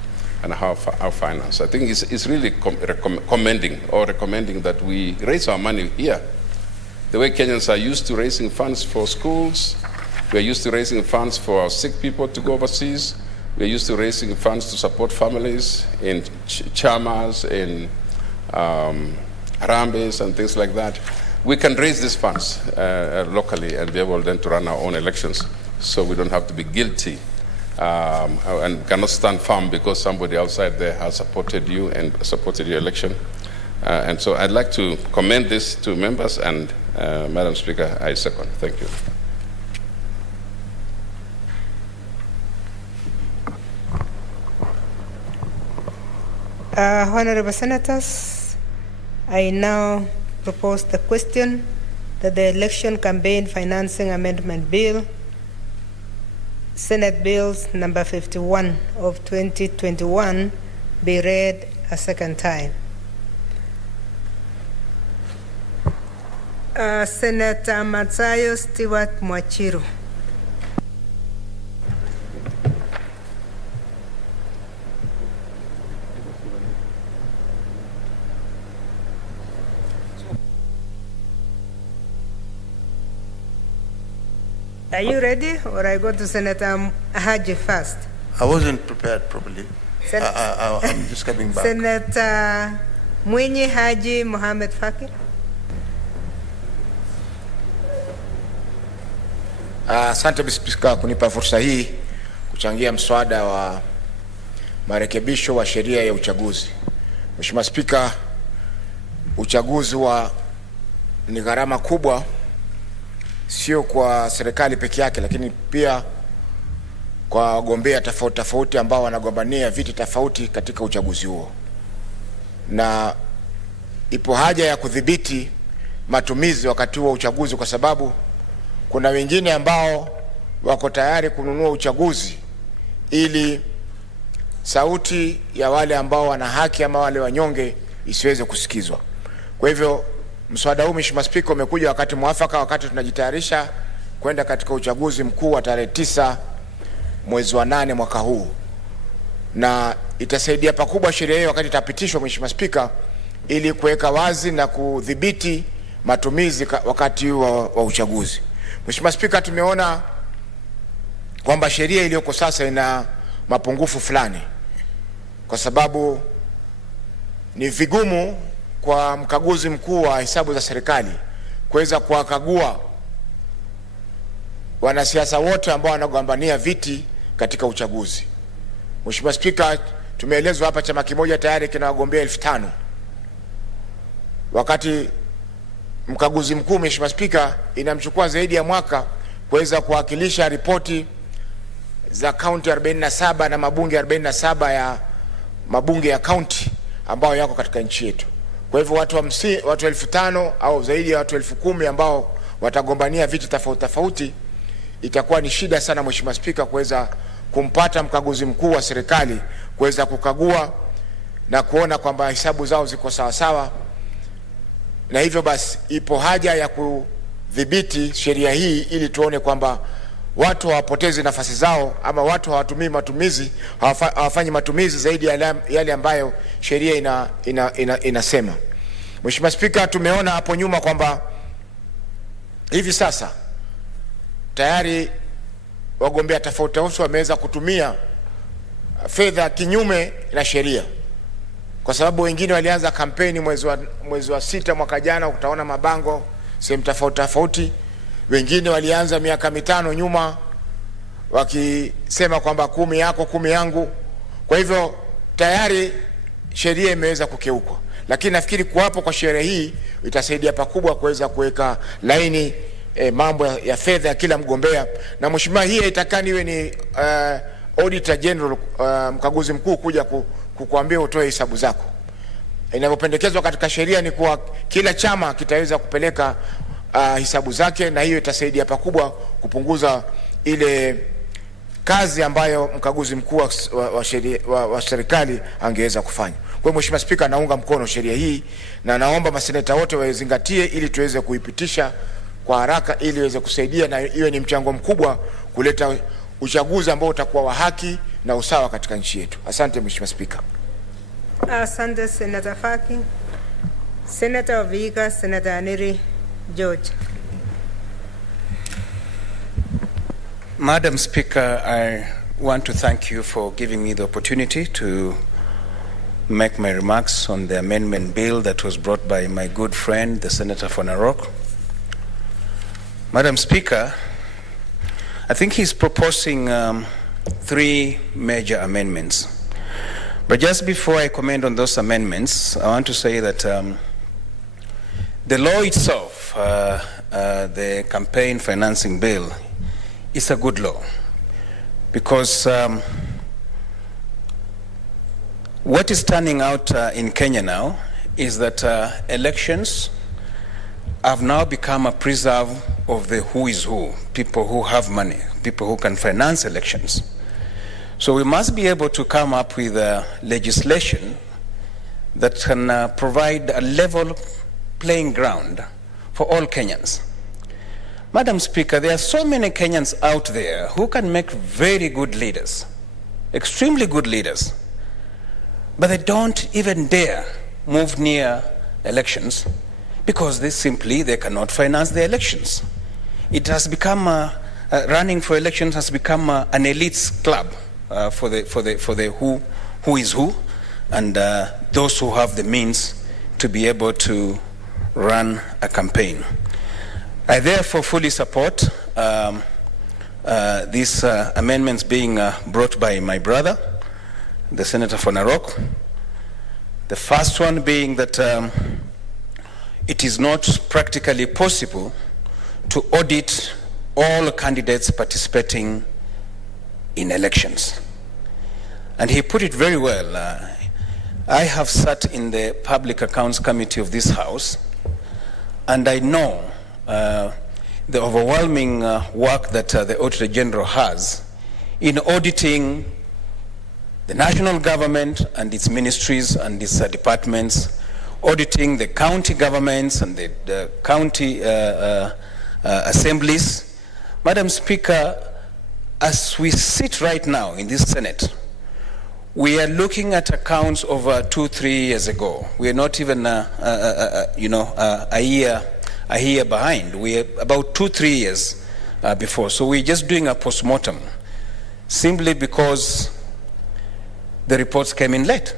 and how our finance. I think it's really recommending that we raise our money here. The way Kenyans are used to raising funds for schools, we're used to raising funds for our sick people to go overseas, we're used to raising funds to support families in chamas, in Harambes and things like that. We can raise these funds locally and be able then to run our own elections, so we don't have to be guilty and cannot stand firm because somebody outside there has supported you and supported your election. And so I'd like to commend this to members, and Madam Speaker, I second. Thank you. Honorable Senators, I now propose the question that the Election Campaign Financing Amendment Bill, Senate Bills number 51 of 2021, be read a second time. Senator Matsayo Stewart Mwachiru. Are you ready, or I go to Senator Haji first? I wasn't prepared properly. I'm just coming back. Senator Mwinyi Haji Mohamed Faki. Asante Mr. Speaker kunipa fursa hii kuchangia mswada wa marekebisho wa sheria ya uchaguzi. Mheshimiwa Speaker, uchaguzi ni gharama kubwa sio kwa serikali peke yake, lakini pia kwa wagombea tofauti tofauti ambao wanagombania viti tofauti katika uchaguzi huo. Na ipo haja ya kudhibiti matumizi wakati wa uchaguzi, kwa sababu kuna wengine ambao wako tayari kununua uchaguzi ili sauti ya wale ambao wana haki ama wale wanyonge isiweze kusikizwa. Kwa hivyo mswada huu, Mheshimiwa Spika, umekuja wakati mwafaka, wakati tunajitayarisha kwenda katika uchaguzi mkuu wa tarehe 9 mwezi wa 8 mwaka huu, na itasaidia pakubwa sheria hiyo wakati itapitishwa, Mheshimiwa Spika, ili kuweka wazi na kudhibiti matumizi wakati wa uchaguzi. Mheshimiwa Spika, tumeona kwamba sheria iliyoko sasa ina mapungufu fulani, kwa sababu ni vigumu kwa mkaguzi mkuu wa hesabu za serikali kuweza kuwakagua wanasiasa wote ambao wanagombania viti katika uchaguzi. Mheshimiwa Spika, tumeelezwa hapa chama kimoja tayari kina wagombea 5,000. Wakati mkaguzi mkuu, Mheshimiwa Spika, inamchukua zaidi ya mwaka kuweza kuwakilisha ripoti za kaunti 47 na mabunge 47 ya mabunge ya kaunti ambao yako katika nchi yetu. Kwa hivyo watu 5,000 au zaidi ya watu 10,000 ambao watagombania viti tofauti tofauti, itakuwa ni shida sana, Mheshimiwa Spika, kuweza kumpata mkaguzi mkuu wa serikali kuweza kukagua na kuona kwamba hesabu zao ziko sawa sawa. Na hivyo basi ipo haja ya kudhibiti sheria hii ili tuone kwamba watu hawapotezi nafasi zao, ama watu hawafanyi matumizi zaidi ya yale ambayo sheria inasema. Mheshimiwa Spika, tumeona hapo nyuma kwamba hivi sasa tayari wagombea tofauti tofauti wameweza kutumia fedha kinyume na sheria, kwa sababu wengine walianza kampeni mwezi wa 6 mwaka jana, utaona mabango sehemu tofauti tofauti. Wengine walianza miaka 5 nyuma wakisema kwamba 10 yako 10 yangu. Kwa hivyo tayari sheria imeweza kukeukwa, lakini nafikiri kuwapo kwa sheria hii itasaidia pakubwa kuweza kuweka laini mambo ya fedha ya kila mgombea. Na mheshimiwa, hii itakani iwe ni Auditor General, mkaguzi mkuu kuja kukuambia utoe hesabu zako. Inavyopendekezwa katika sheria ni kuwa kila chama kitaweza kupeleka hesabu zake, na hiyo itasaidia pakubwa kupunguza ile kazi ambayo mkaguzi mkuu wa serikali angeweza kufanya. Kwa hiyo Mheshimiwa Spika, naunga mkono sheria hii na naomba maseneta wote waizingatie ili tuweze kuipitisha kwa haraka, ili iweze kusaidia na iwe ni mchango mkubwa kuleta uchaguzi ambao utakuwa wa haki na usawa katika nchi yetu. Asante Mheshimiwa Spika. Asante Senator Faki. Senator of Vihiga, Senator Aneri George. Madam Speaker, I want to thank you for giving me the opportunity to make my remarks on the amendment bill that was brought by my good friend, the Senator for Narok. Madam Speaker, I think he's proposing 3 major amendments. But just before I comment on those amendments, I want to say that the law itself, the campaign financing bill, is a good law, because what is turning out in Kenya now is that elections have now become a preserve of the who is who, people who have money, people who can finance elections. So we must be able to come up with legislation that can provide a level playing ground for all Kenyans. Madam Speaker, there are so many Kenyans out there who can make very good leaders, extremely good leaders, but they don't even dare move near elections because they cannot finance the elections. It has become running for elections has become an elite's club for the who is who, and those who have the means to be able to run a campaign. I therefore fully support these amendments being brought by my brother, the Senator for Narok. The first one being that it is not practically possible to audit all candidates participating in elections. And he put it very well. I have sat in the Public Accounts Committee of this House, and I know the overwhelming work that the Auditor General has in auditing the national government and its ministries and its departments, auditing the county governments and the county assemblies. Madam Speaker, as we sit right now in this Senate, we are looking at accounts of 2-3 years ago. We are not even a year behind. We are about 2-3 years before. So we're just doing a postmortem, simply because the reports came in late.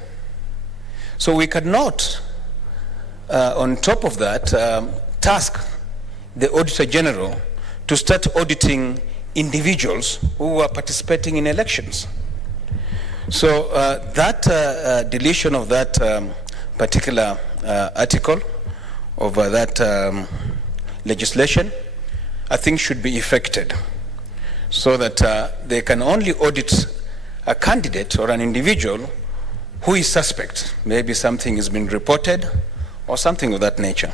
So we cannot, on top of that, task the Auditor General to start auditing individuals who are participating in elections. So that deletion of that particular article of that legislation, I think should be effected, so that they can only audit a candidate or an individual who is suspect. Maybe something has been reported or something of that nature.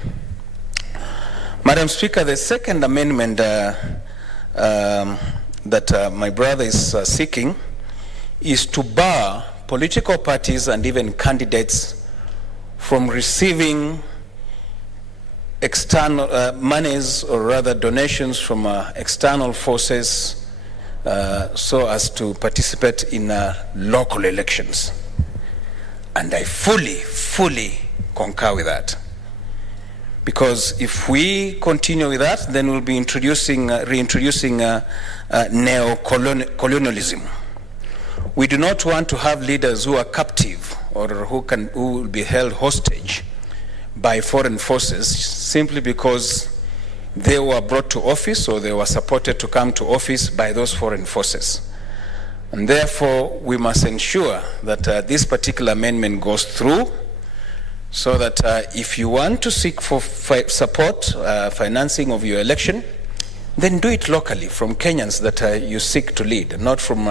Madam Speaker, the second amendment that my brother is seeking is to bar political parties and even candidates from receiving external monies, or rather donations from external forces, so as to participate in local elections. And I fully concur with that. Because if we continue with that, then we'll be reintroducing neo-colonialism. We do not want to have leaders who are captive or who will be held hostage by foreign forces simply because they were brought to office or they were supported to come to office by those foreign forces. And therefore, we must ensure that this particular amendment goes through, so that if you want to seek for support, financing of your election, then do it locally from Kenyans that you seek to lead, not from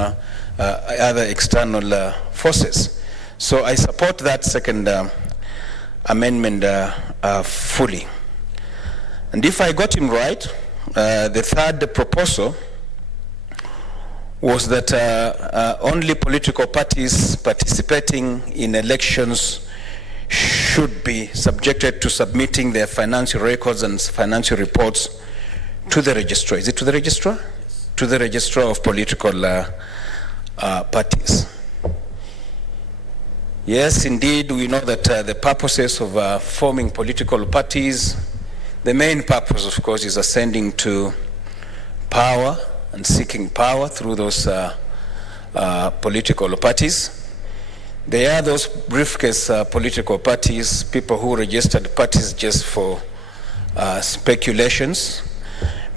other external forces. So I support that second amendment fully. And if I got him right, the third proposal was that only political parties participating in elections should be subjected to submitting their financial records and financial reports to the registrar. Is it to the registrar? Yes. To the registrar of political parties. Yes, indeed, we know that the purposes of forming political parties, the main purpose, of course, is ascending to power and seeking power through those political parties. There are those briefcase political parties, people who registered parties just for speculations.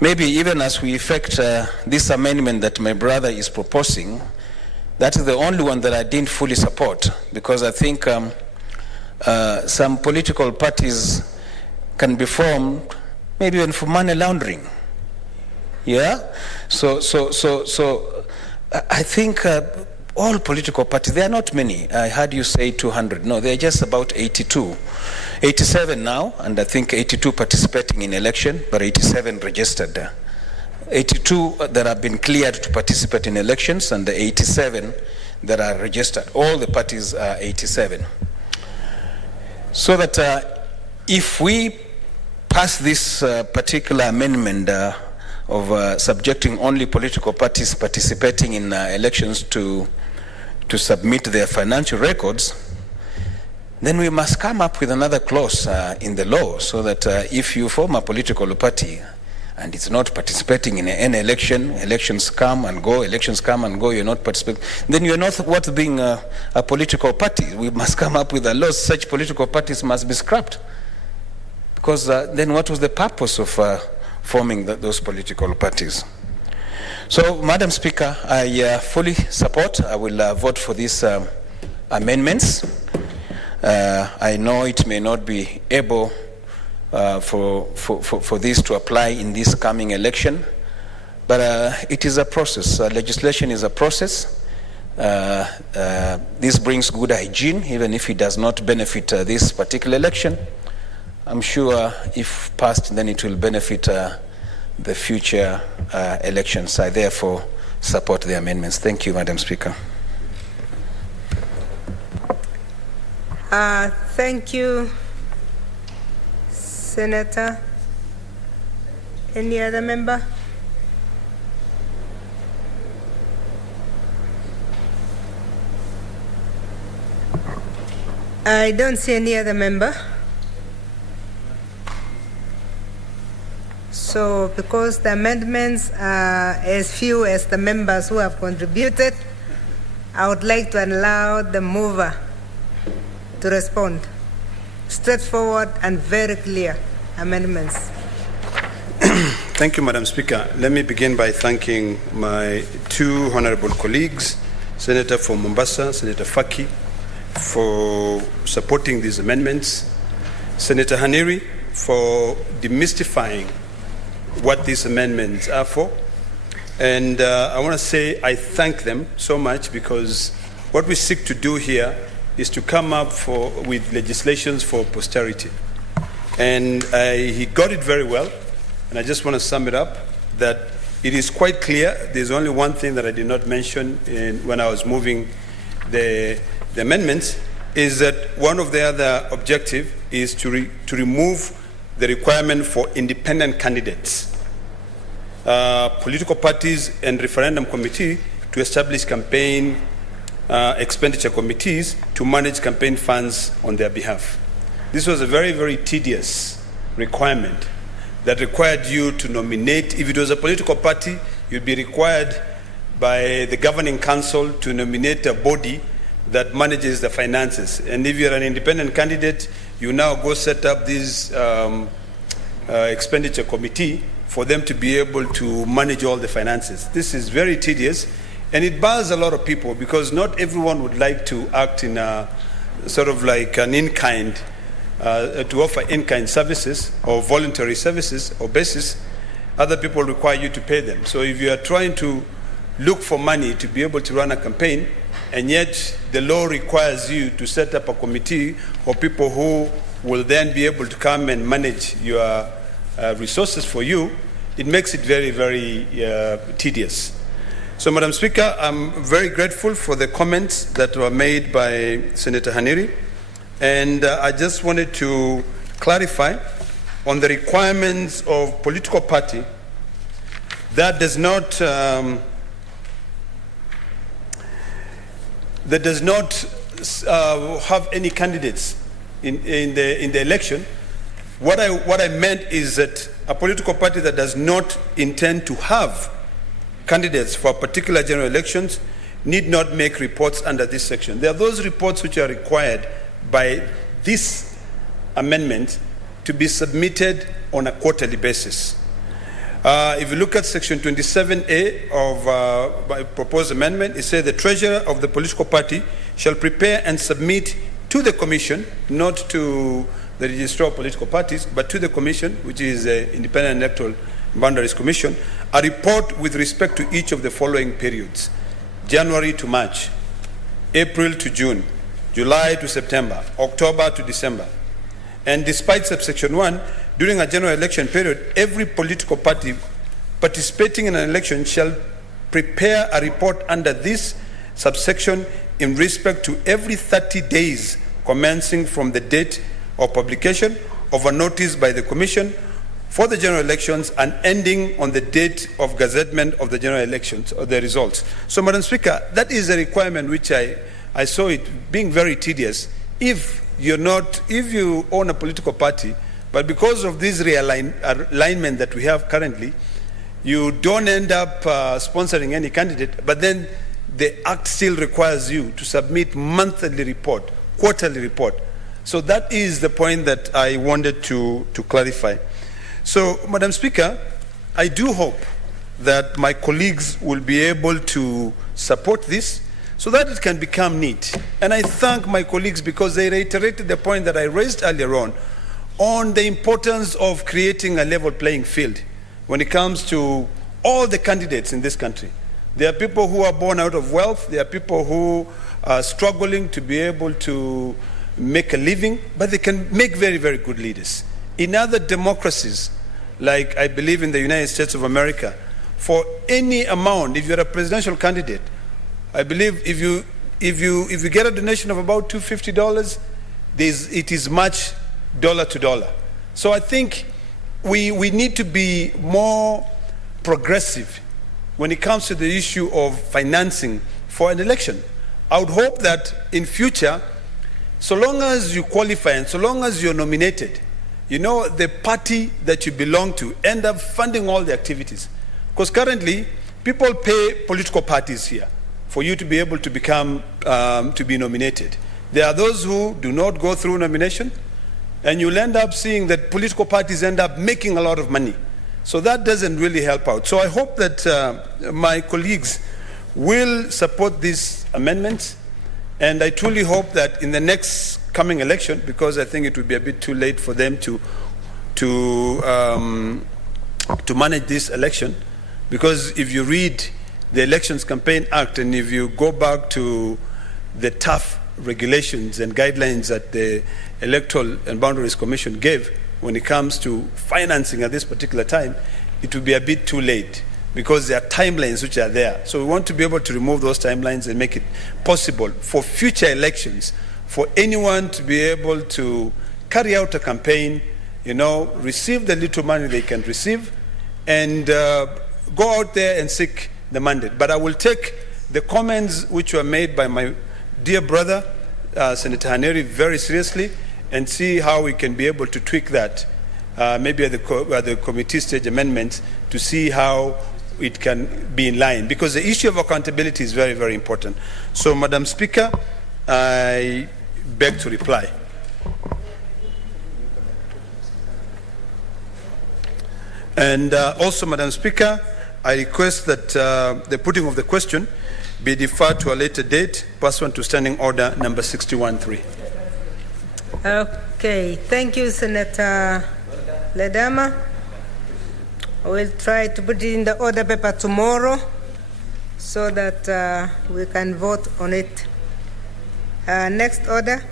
Maybe even as we effect this amendment that my brother is proposing, that is the only one that I didn't fully support, because I think some political parties can be formed maybe even for money laundering. Yeah? So I think all political parties, there are not many. I heard you say 200. No, there are just about 82. 87 now, and I think 82 participating in election, but 87 registered. 82 that have been cleared to participate in elections, and the 87 that are registered. All the parties are 87. So that if we pass this particular amendment of subjecting only political parties participating in elections to submit their financial records, then we must come up with another clause in the law, so that if you form a political party and it's not participating in any election, elections come and go, you're not participating, then you're not worth being a political party. We must come up with a law. Such political parties must be scrapped. Because then what was the purpose of forming those political parties? So, Madam Speaker, I fully support. I will vote for these amendments. I know it may not be able for this to apply in this coming election. But it is a process. Legislation is a process. This brings good hygiene, even if it does not benefit this particular election. I'm sure if passed, then it will benefit the future elections. I therefore support the amendments. Thank you, Madam Speaker. Thank you, Senator. Any other member? I don't see any other member. So because the amendments are as few as the members who have contributed, I would like to allow the mover to respond. Straightforward and very clear amendments. Thank you, Madam Speaker. Let me begin by thanking my two honorable colleagues, Senator from Mombasa, Senator Faki, for supporting these amendments, Senator Haniri for demystifying what these amendments are for. And I want to say I thank them so much, because what we seek to do here is to come up with legislations for posterity. And he got it very well, and I just want to sum it up, that it is quite clear. There's only one thing that I did not mention when I was moving the amendments, is that one of the other objective is to remove the requirement for independent candidates, political parties and referendum committee to establish campaign expenditure committees to manage campaign funds on their behalf. This was a very, very tedious requirement that required you to nominate. If it was a political party, you'd be required by the governing council to nominate a body that manages the finances. And if you're an independent candidate, you now go set up this expenditure committee for them to be able to manage all the finances. This is very tedious, and it bars a lot of people, because not everyone would like to act in a sort of like an in-kind, to offer in-kind services or voluntary services or basis. Other people require you to pay them. So if you are trying to look for money to be able to run a campaign, and yet the law requires you to set up a committee or people who will then be able to come and manage your resources for you, it makes it very, very tedious. So, Madam Speaker, I'm very grateful for the comments that were made by Senator Haniri, and I just wanted to clarify on the requirements of political party that does not have any candidates in the election. What I meant is that a political party that does not intend to have candidates for particular general elections need not make reports under this section. There are those reports which are required by this amendment to be submitted on a quarterly basis. If you look at section 27A of my proposed amendment, it says the treasurer of the political party shall prepare and submit to the commission, not to the registrar of political parties, but to the commission, which is the Independent Electoral Boundaries Commission, a report with respect to each of the following periods: January to March, April to June, July to September, October to December. And despite subsection 1, during a general election period, every political party participating in an election shall prepare a report under this subsection in respect to every 30 days commencing from the date of publication of a notice by the Commission for the general elections and ending on the date of gazettement of the general elections or the results. So, Madam Speaker, that is a requirement which I saw it being very tedious. If you own a political party, but because of this realignment that we have currently, you don't end up sponsoring any candidate, but then the Act still requires you to submit monthly report, quarterly report. So that is the point that I wanted to clarify. So, Madam Speaker, I do hope that my colleagues will be able to support this so that it can become neat. And I thank my colleagues because they reiterated the point that I raised earlier on on the importance of creating a level playing field when it comes to all the candidates in this country. There are people who are born out of wealth. There are people who are struggling to be able to make a living, but they can make very, very good leaders. In other democracies, like I believe in the United States of America, for any amount, if you're a presidential candidate, I believe if you get a donation of about $250, it is matched dollar to dollar. So I think we need to be more progressive when it comes to the issue of financing for an election. I would hope that in future, so long as you qualify and so long as you're nominated, the party that you belong to end up funding all the activities. Because currently, people pay political parties here for you to be able to become, to be nominated. There are those who do not go through nomination, and you'll end up seeing that political parties end up making a lot of money. So that doesn't really help out. So I hope that my colleagues will support these amendments, and I truly hope that in the next coming election, because I think it will be a bit too late for them to manage this election, because if you read the Elections Campaign Act and if you go back to the tough regulations and guidelines that the Electoral and Boundaries Commission gave when it comes to financing at this particular time, it will be a bit too late because there are timelines which are there. So we want to be able to remove those timelines and make it possible for future elections for anyone to be able to carry out a campaign, receive the little money they can receive, and go out there and seek the mandate. But I will take the comments which were made by my dear brother, Senator Haneri, very seriously, and see how we can be able to tweak that, maybe at the committee stage amendments, to see how it can be in line. Because the issue of accountability is very, very important. So, Madam Speaker, I beg to reply. And also, Madam Speaker, I request that the putting of the question be deferred to a later date, pursuant to Standing Order number 61.3. Okay, thank you, Senator Ledama. I will try to put it in the order paper tomorrow so that we can vote on it. Next order.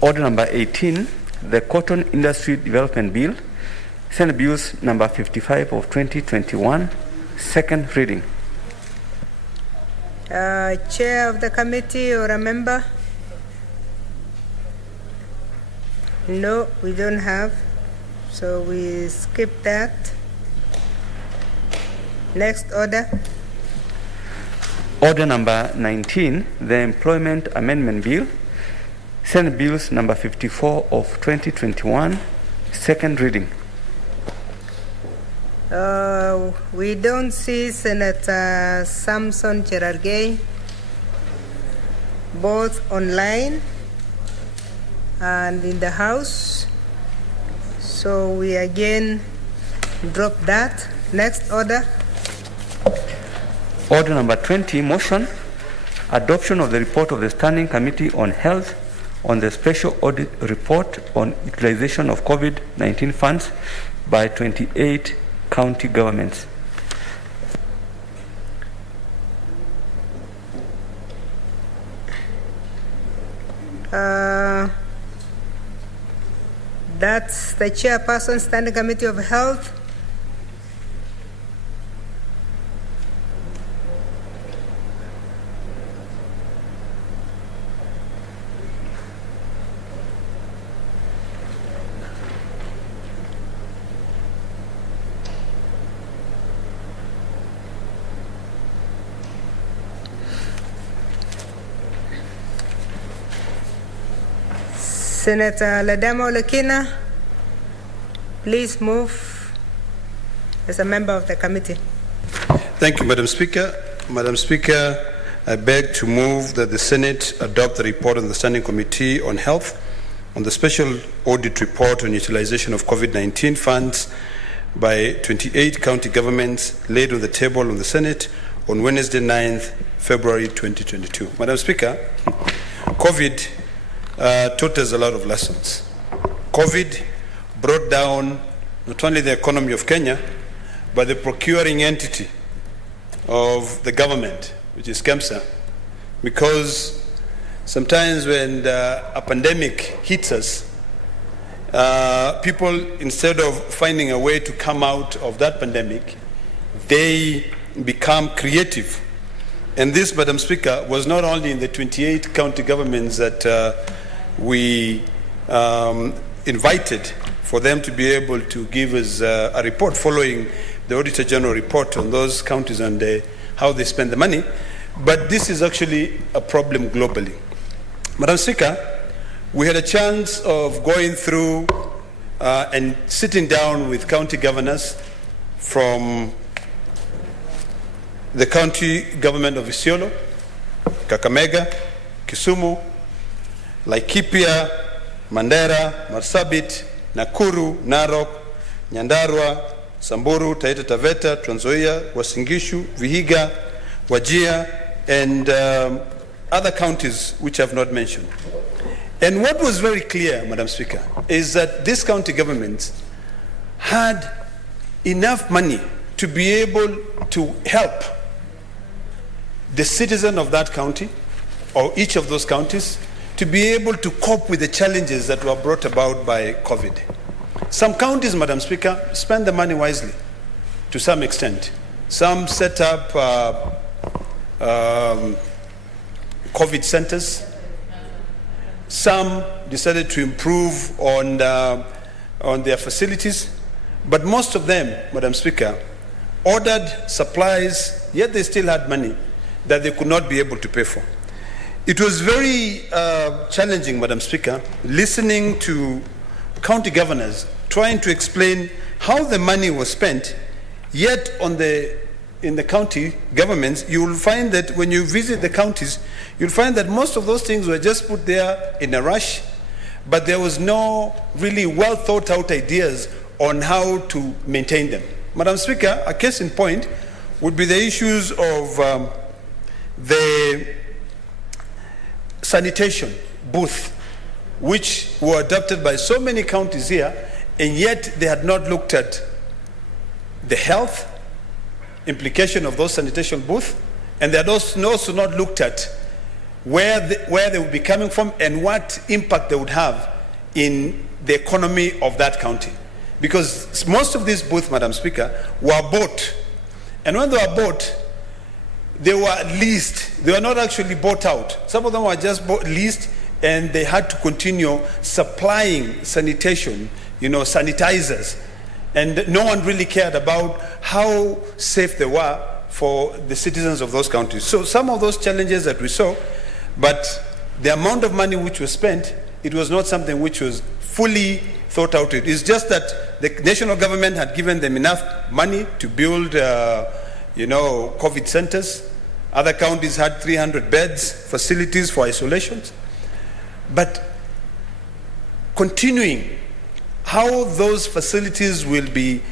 Order number 18, the Cotton Industry Development Bill, Senate Bills number 55 of 2021, second reading. Chair of the committee or a member? No, we don't have. So we skip that. Next order. Order number 19, the Employment Amendment Bill, Senate Bills number 54 of 2021, second reading. We don't see Senator Samson Cherargei, both online and in the House. So we again drop that. Next order. Order number 20, motion, adoption of the report of the Standing Committee on Health on the special audit report on utilization of COVID-19 funds by 28 county governments. That's the chairperson, Standing Committee of Health. Senator Ledama Olekina, please move as a member of the committee. Thank you, Madam Speaker. Madam Speaker, I beg to move that the Senate adopt the report of the Standing Committee on Health on the special audit report on utilization of COVID-19 funds by 28 county governments laid on the table of the Senate on Wednesday, 9th February 2022. Madam Speaker, COVID taught us a lot of lessons. COVID brought down not only the economy of Kenya, but the procuring entity of the government, which is KEMSA, because sometimes when a pandemic hits us, people, instead of finding a way to come out of that pandemic, they become creative. And this, Madam Speaker, was not only in the 28 county governments that we invited for them to be able to give us a report following the Auditor General report on those counties and how they spend the money, but this is actually a problem globally. Madam Speaker, we had a chance of going through and sitting down with county governors from the county government of Isiolo, Kakamega, Kisumu, Laikipia, Mandera, Marsabit, Nakuru, Narok, Nyandarua, Samburu, Taita Taveta, Trans Nzoia, Uasin Gishu, Vihiga, Wajir, and other counties which I have not mentioned. And what was very clear, Madam Speaker, is that these county governments had enough money to be able to help the citizen of that county, or each of those counties, to be able to cope with the challenges that were brought about by COVID. Some counties, Madam Speaker, spend the money wisely to some extent. Some set up COVID centers. Some decided to improve on their facilities. But most of them, Madam Speaker, ordered supplies, yet they still had money that they could not be able to pay for. It was very challenging, Madam Speaker, listening to county governors trying to explain how the money was spent, yet in the county governments, you will find that when you visit the counties, you'll find that most of those things were just put there in a rush, but there was no really well thought out ideas on how to maintain them. Madam Speaker, a case in point would be the issues of the sanitation booth, which were adopted by so many counties here, and yet they had not looked at the health implication of those sanitation booths, and they had also not looked at where they would be coming from and what impact they would have in the economy of that county. Because most of these booths, Madam Speaker, were bought, and when they were bought, they were leased. They were not actually bought out. Some of them were just leased, and they had to continue supplying sanitation, sanitizers. And no one really cared about how safe they were for the citizens of those counties. So some of those challenges that we saw, but the amount of money which was spent, it was not something which was fully thought out. It's just that the national government had given them enough money to build, COVID centers. Other counties had 300 beds, facilities for isolations. But continuing how those facilities will be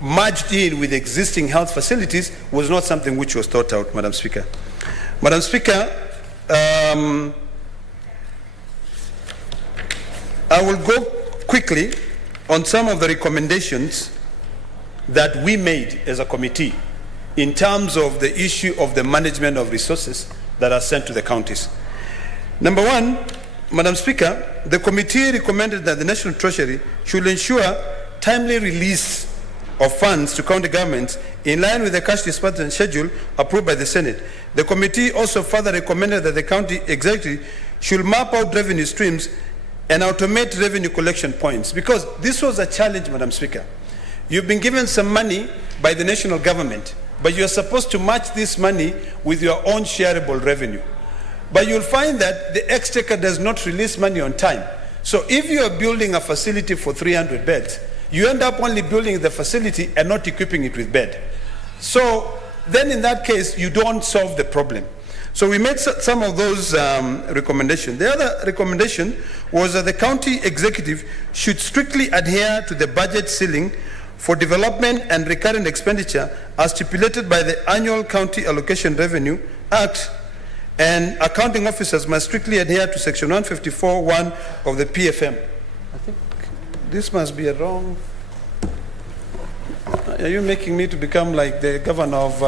merged in with existing health facilities was not something which was thought out, Madam Speaker. Madam Speaker, I will go quickly on some of the recommendations that we made as a committee in terms of the issue of the management of resources that are sent to the counties. Number one, Madam Speaker, the committee recommended that the National Treasury should ensure timely release of funds to county governments in line with the cash disbursement schedule approved by the Senate. The committee also further recommended that the county executive should map out revenue streams and automate revenue collection points, because this was a challenge, Madam Speaker. You've been given some money by the national government, but you're supposed to match this money with your own shareable revenue. But you'll find that the exchequer does not release money on time. So if you are building a facility for 300 beds, you end up only building the facility and not equipping it with bed. So then in that case, you don't solve the problem. So we made some of those recommendations. The other recommendation was that the county executive should strictly adhere to the budget ceiling for development and recurrent expenditure as stipulated by the Annual County Allocation Revenue Act and accounting officers must strictly adhere to section 154(1) of the PFM. I think this must be a wrong. Are you making me to become like the governor of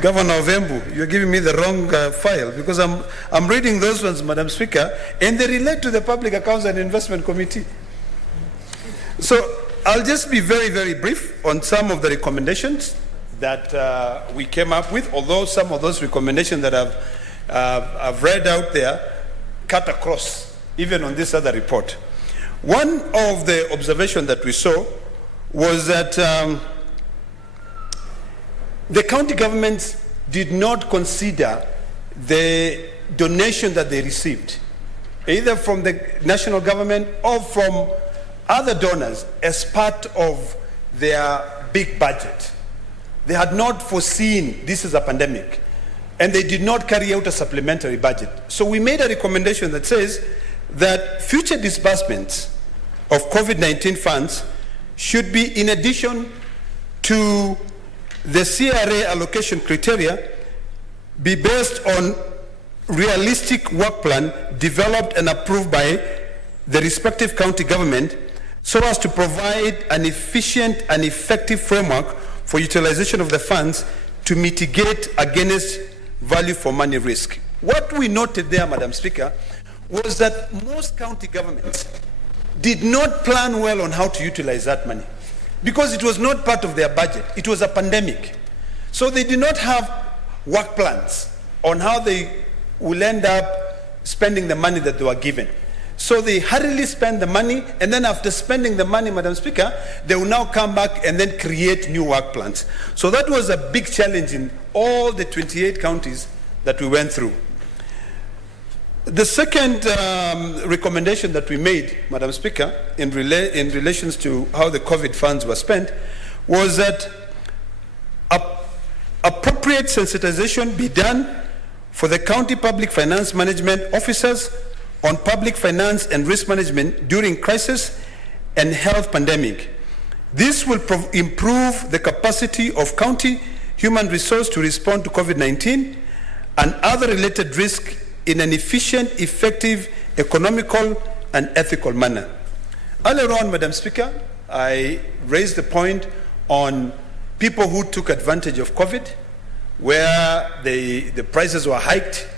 Governor of Embu? You're giving me the wrong file, because I'm reading those ones, Madam Speaker, and they relate to the Public Accounts and Investment Committee. So I'll just be very, very brief on some of the recommendations that we came up with, although some of those recommendations that I've read out there cut across, even on this other report. One of the observations that we saw was that the county governments did not consider the donation that they received, either from the national government or from other donors, as part of their big budget. They had not foreseen this is a pandemic, and they did not carry out a supplementary budget. So we made a recommendation that says that future disbursements of COVID-19 funds should be, in addition to the CRA allocation criteria, be based on realistic work plan developed and approved by the respective county government, so as to provide an efficient and effective framework for utilization of the funds to mitigate against value for money risk. What we noted there, Madam Speaker, was that most county governments did not plan well on how to utilize that money, because it was not part of their budget. It was a pandemic. So they did not have work plans on how they will end up spending the money that they were given. So they hurriedly spend the money, and then after spending the money, Madam Speaker, they will now come back and then create new work plans. So that was a big challenge in all the 28 counties that we went through. The second recommendation that we made, Madam Speaker, in relations to how the COVID funds were spent, was that appropriate sensitization be done for the county public finance management officers on public finance and risk management during crisis and health pandemic. This will improve the capacity of county human resource to respond to COVID-19 and other related risks in an efficient, effective, economical, and ethical manner. Earlier on, Madam Speaker, I raised the point on people who took advantage of COVID, where the prices were hiked.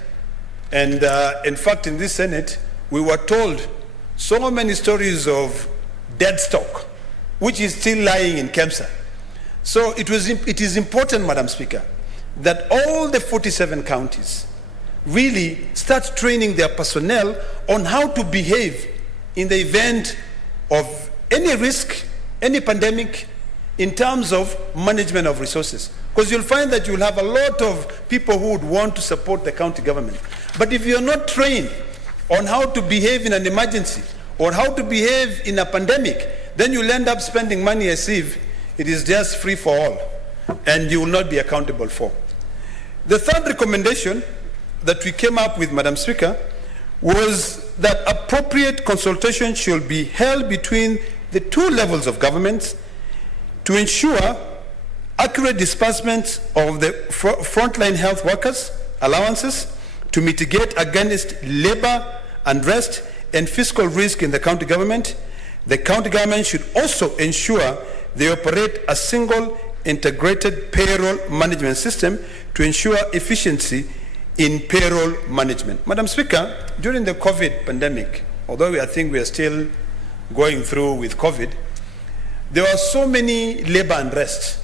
And in fact, in this Senate, we were told so many stories of dead stock, which is still lying in KEMSA. So it is important, Madam Speaker, that all the 47 counties really start training their personnel on how to behave in the event of any risk, any pandemic, in terms of management of resources. Because you'll find that you'll have a lot of people who would want to support the county government. But if you're not trained on how to behave in an emergency or how to behave in a pandemic, then you'll end up spending money as if it is just free for all, and you will not be accountable for. The third recommendation that we came up with, Madam Speaker, was that appropriate consultation should be held between the two levels of governments to ensure accurate disbursements of the frontline health workers' allowances to mitigate against labor unrest and fiscal risk in the county government. The county government should also ensure they operate a single integrated payroll management system to ensure efficiency in payroll management. Madam Speaker, during the COVID pandemic, although I think we are still going through with COVID, there were so many labor unrest,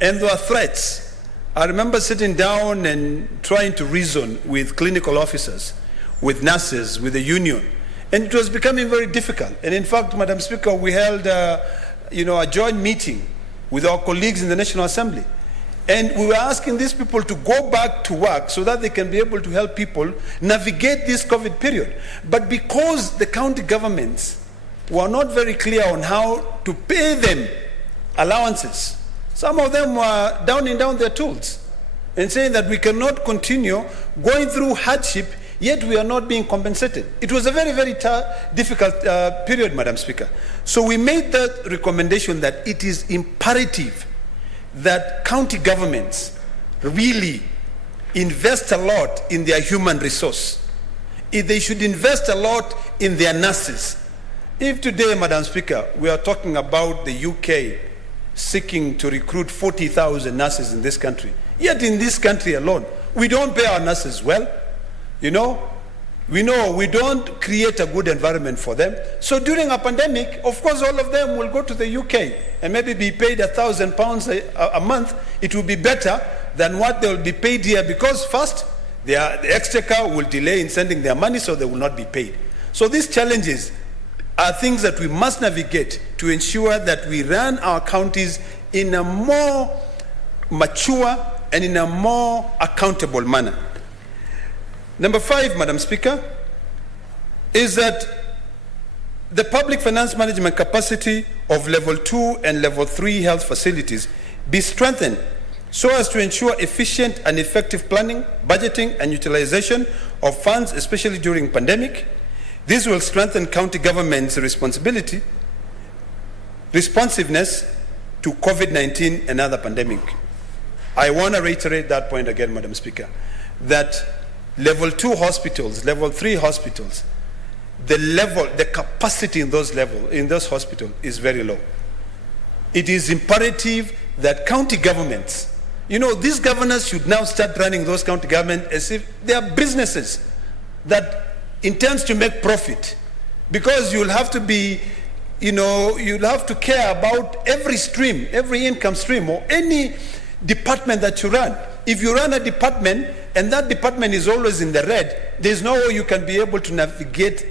and there were threats. I remember sitting down and trying to reason with clinical officers, with nurses, with the union, and it was becoming very difficult. And in fact, Madam Speaker, we held a joint meeting with our colleagues in the National Assembly. And we were asking these people to go back to work so that they can be able to help people navigate this COVID period. But because the county governments were not very clear on how to pay them allowances, some of them were downing down their tools and saying that we cannot continue going through hardship, yet we are not being compensated. It was a very, very difficult period, Madam Speaker. So we made the recommendation that it is imperative that county governments really invest a lot in their human resource. They should invest a lot in their nurses. If today, Madam Speaker, we are talking about the UK seeking to recruit 40,000 nurses in this country, yet in this country alone, we don't pay our nurses well. We know we don't create a good environment for them. So during a pandemic, of course, all of them will go to the UK and maybe be paid £1,000 a month. It will be better than what they will be paid here, because first, the exchequer will delay in sending their money, so they will not be paid. So these challenges are things that we must navigate to ensure that we run our counties in a more mature and in a more accountable manner. Number 5, Madam Speaker, is that the public finance management capacity of level 2 and level 3 health facilities be strengthened so as to ensure efficient and effective planning, budgeting, and utilization of funds, especially during pandemic. This will strengthen county government's responsiveness to COVID-19 and other pandemic. I want to reiterate that point again, Madam Speaker, that level 2 hospitals, level 3 hospitals, the capacity in those hospitals is very low. It is imperative that county governments, these governors should now start running those county governments as if they are businesses that intends to make profit, because you'll have to be, you'll have to care about every stream, every income stream, or any department that you run. If you run a department and that department is always in the red, there's no way you can be able to navigate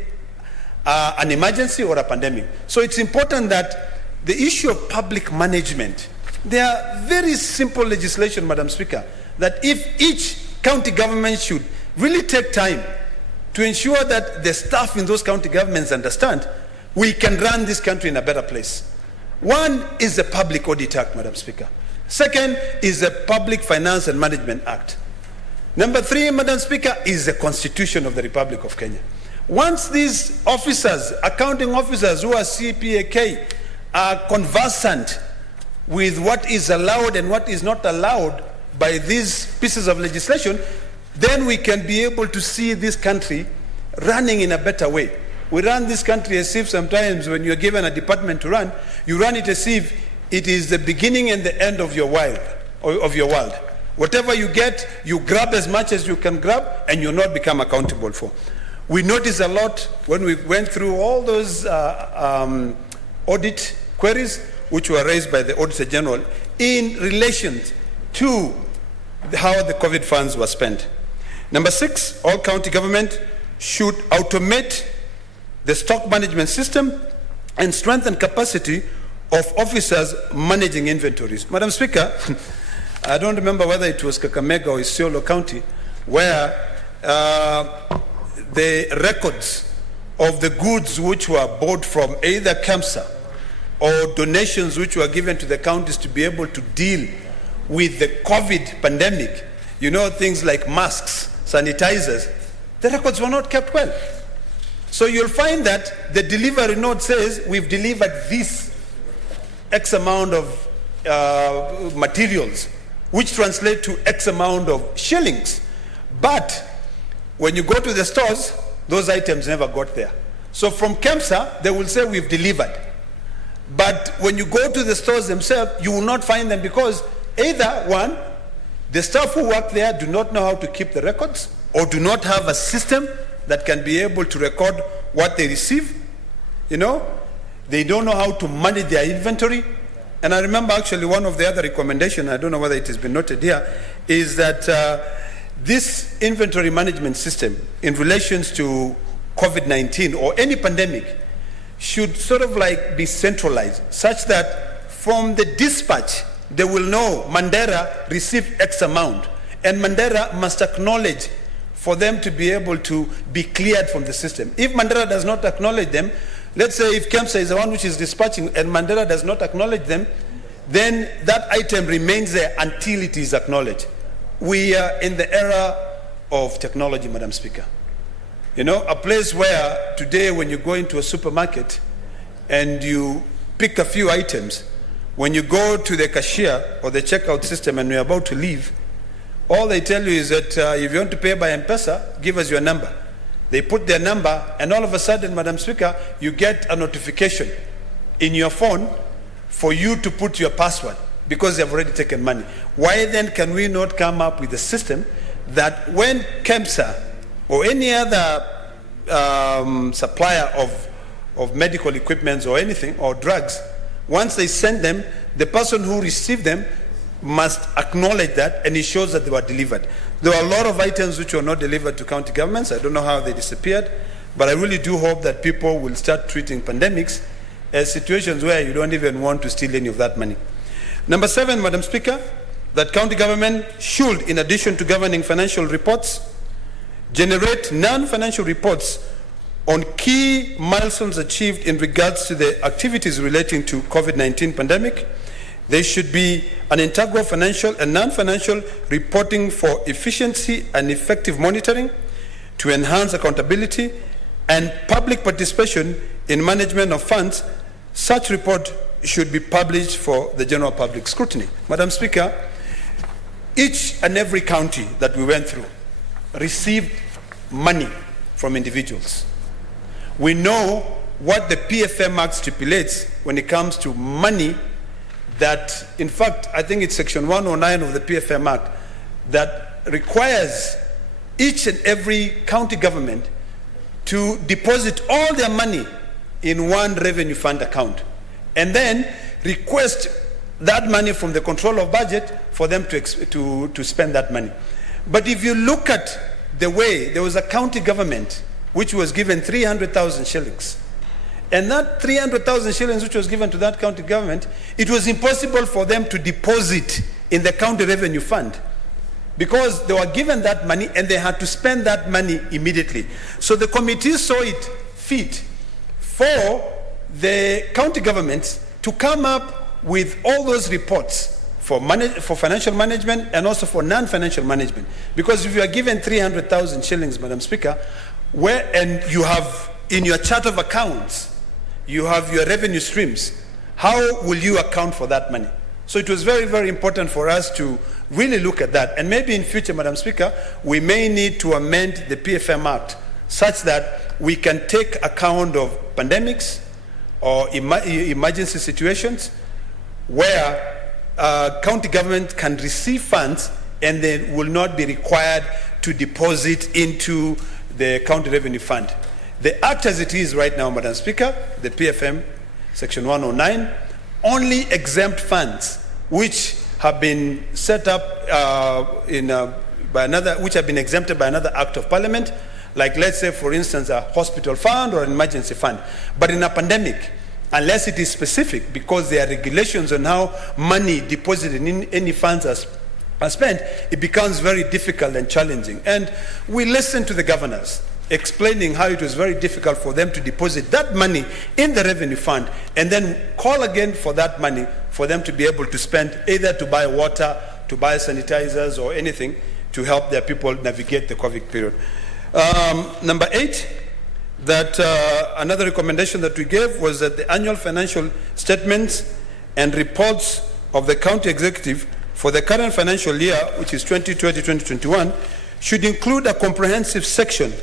an emergency or a pandemic. So it's important that the issue of public management, there are very simple legislation, Madam Speaker, that if each county government should really take time to ensure that the staff in those county governments understand, we can run this country in a better place. One is the Public Audit Act, Madam Speaker. Second is the Public Finance and Management Act. Number 3, Madam Speaker, is the Constitution of the Republic of Kenya. Once these officers, accounting officers who are CPAK, are conversant with what is allowed and what is not allowed by these pieces of legislation, then we can be able to see this country running in a better way. We run this country as if sometimes when you're given a department to run, you run it as if it is the beginning and the end of your world. Whatever you get, you grab as much as you can grab, and you'll not become accountable for. We noticed a lot when we went through all those audit queries which were raised by the Auditor General in relation to how the COVID funds were spent. Number 6, all county government should automate the stock management system and strengthen capacity of officers managing inventories. Madam Speaker, I don't remember whether it was Kakamega or Isiolo County, where the records of the goods which were bought from either KEMSA or donations which were given to the counties to be able to deal with the COVID pandemic, things like masks, sanitizers, the records were not kept well. So you'll find that the delivery note says we've delivered this X amount of materials, which translate to X amount of shillings. But when you go to the stores, those items never got there. So from KEMSA, they will say we've delivered. But when you go to the stores themselves, you will not find them, because either, one, the staff who work there do not know how to keep the records, or do not have a system that can be able to record what they receive. They don't know how to manage their inventory. And I remember actually one of the other recommendations, I don't know whether it has been noted here, is that this inventory management system in relation to COVID-19 or any pandemic should sort of like be centralized, such that from the dispatch, they will know Mandera received X amount, and Mandera must acknowledge for them to be able to be cleared from the system. If Mandera does not acknowledge them, let's say if KEMSA is the one which is dispatching and Mandera does not acknowledge them, then that item remains there until it is acknowledged. We are in the era of technology, Madam Speaker. A place where today when you go into a supermarket and you pick a few items, when you go to the cashier or the checkout system and you're about to leave, All they tell you is that if you want to pay by M-Pesa, give us your number. They put their number, and all of a sudden, Madam Speaker, you get a notification in your phone for you to put your password because they've already taken money. Why then can we not come up with a system that when KEMSA or any other supplier of medical equipment or anything, or drugs, once they send them, the person who received them must acknowledge that, and it shows that they were delivered. There are a lot of items which were not delivered to county governments. I don't know how they disappeared, but I really do hope that people will start treating pandemics as situations where you don't even want to steal any of that money. Number 7, Madam Speaker, that county government should, in addition to governing financial reports, generate non-financial reports on key milestones achieved in regards to the activities relating to COVID-19 pandemic. There should be an integral financial and non-financial reporting for efficiency and effective monitoring to enhance accountability and public participation in management of funds. Such report should be published for the general public scrutiny. Madam Speaker, each and every county that we went through received money from individuals. We know what the PFM Act stipulates when it comes to money that, in fact, I think it's Section 109 of the PFM Act that requires each and every county government to deposit all their money in one revenue fund account and then request that money from the controller of budget for them to spend that money. But if you look at the way, there was a county government which was given 300,000 shillings. And that 300,000 shillings which was given to that county government, it was impossible for them to deposit in the county revenue fund because they were given that money and they had to spend that money immediately. So the committee saw it fit for the county governments to come up with all those reports for financial management and also for non-financial management. Because if you are given 300,000 shillings, Madam Speaker, and you have in your chart of accounts, you have your revenue streams, how will you account for that money? So it was very, very important for us to really look at that. And maybe in future, Madam Speaker, we may need to amend the PFM Act such that we can take account of pandemics or emergency situations where county government can receive funds and they will not be required to deposit into the county revenue fund. The Act as it is right now, Madam Speaker, the PFM, Section 109, only exempt funds which have been set up which have been exempted by another Act of Parliament, like let's say, for instance, a hospital fund or an emergency fund. But in a pandemic, unless it is specific, because there are regulations on how money deposited in any funds are spent, it becomes very difficult and challenging. And we listened to the governors explaining how it was very difficult for them to deposit that money in the revenue fund and then call again for that money for them to be able to spend either to buy water, to buy sanitizers or anything to help their people navigate the COVID period. Number 8, that another recommendation that we gave was that the annual financial statements and reports of the county executive for the current financial year, which is 2020-2021, should include a comprehensive section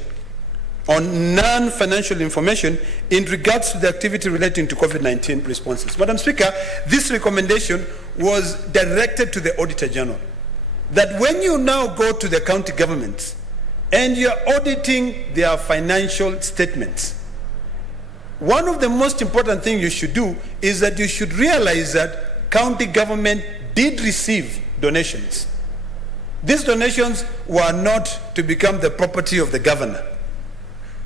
on non-financial information in regards to the activity relating to COVID-19 responses. Madam Speaker, this recommendation was directed to the Auditor General, that when you now go to the county governments and you're auditing their financial statements, one of the most important things you should do is that you should realize that county government did receive donations. These donations were not to become the property of the governor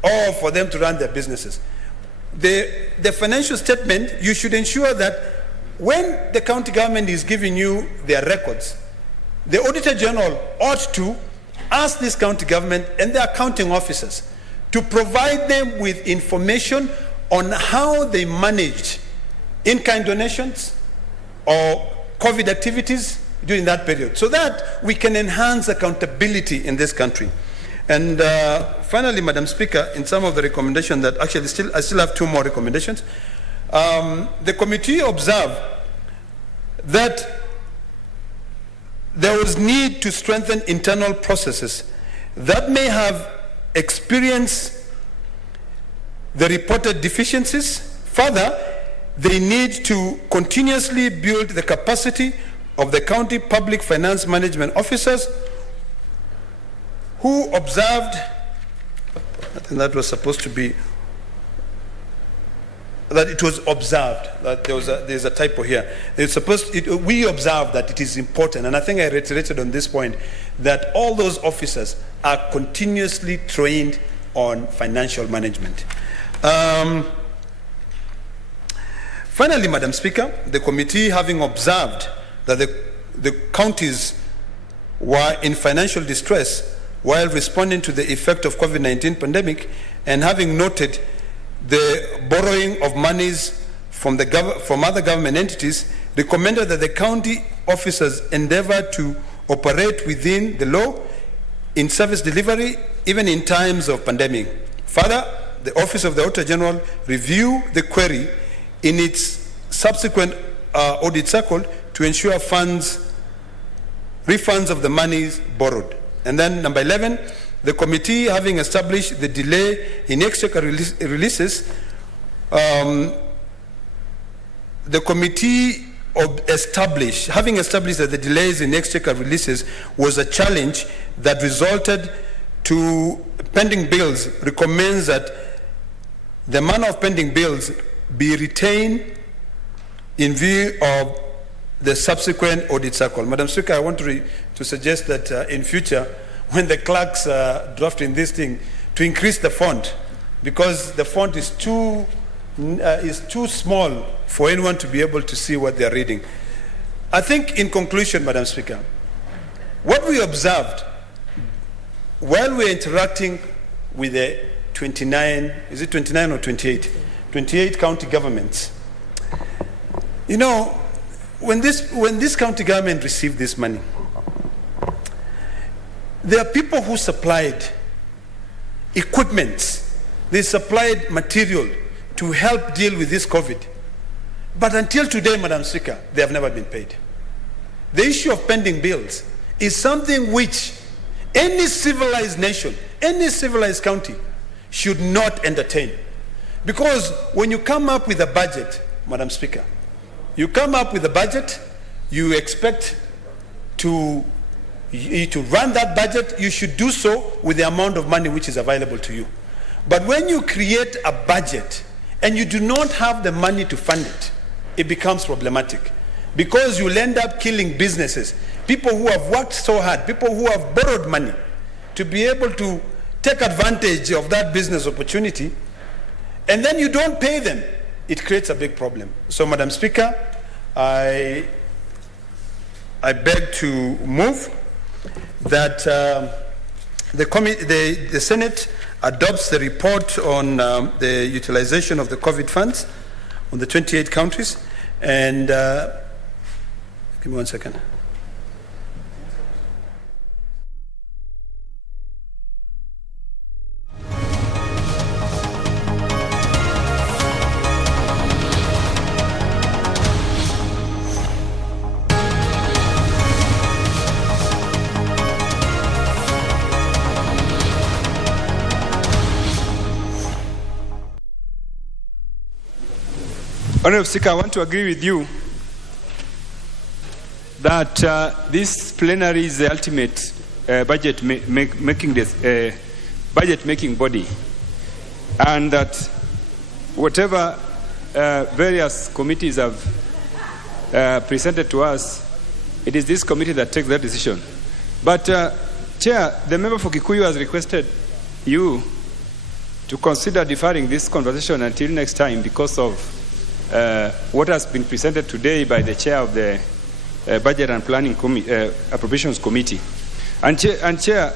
or for them to run their businesses. The financial statement, you should ensure that when the county government is giving you their records, the Auditor General ought to ask this county government and their accounting officers to provide them with information on how they managed in-kind donations or COVID activities during that period, so that we can enhance accountability in this country. And finally, Madam Speaker, in some of the recommendations that actually I still have 2 more recommendations, the committee observed that there was need to strengthen internal processes that may have experienced the reported deficiencies. Further, they need to continuously build the capacity of the county public finance management officers who observed, I think that was supposed to be, that it was observed, that there's a typo here. We observed that it is important, and I think I reiterated on this point, that all those officers are continuously trained on financial management. Finally, Madam Speaker, the committee, having observed that the counties were in financial distress while responding to the effect of COVID-19 pandemic, and having noted the borrowing of monies from other government entities, recommended that the county officers endeavor to operate within the law in service delivery, even in times of pandemic. Further, the Office of the Auditor General review the query in its subsequent audit cycle to ensure refunds of the monies borrowed. And then number 11, the committee, having established the delay in exchequer releases, the committee having established that the delays in exchequer releases was a challenge that resulted to pending bills, recommends that the manner of pending bills be retained in view of the subsequent audit cycle. Madam Speaker, I want to suggest that in future, when the clerks are drafting this thing, to increase the font, because the font is too small for anyone to be able to see what they're reading. I think in conclusion, Madam Speaker, what we observed while we're interacting with the 29, is it 29 or 28? 28 county governments. You know, when this county government received this money, there are people who supplied equipment, they supplied material to help deal with this COVID. But until today, Madam Speaker, they have never been paid. The issue of pending bills is something which any civilized nation, any civilized county should not entertain. Because when you come up with a budget, Madam Speaker, you come up with a budget, you expect to run that budget, you should do so with the amount of money which is available to you. But when you create a budget and you do not have the money to fund it, it becomes problematic, because you'll end up killing businesses, people who have worked so hard, people who have borrowed money to be able to take advantage of that business opportunity, and then you don't pay them. It creates a big problem. So, Madam Speaker, I beg to move that the Senate adopts the report on the utilization of the COVID funds on the 28 countries. And give me 1 second. Honorable Speaker, I want to agree with you that this plenary is the ultimate budget making body, and that whatever various committees have presented to us, it is this committee that takes that decision. But Chair, the member for Kikuyu has requested you to consider deferring this conversation until next time because of what has been presented today by the chair of the Budget and Planning Appropriations Committee. And Chair,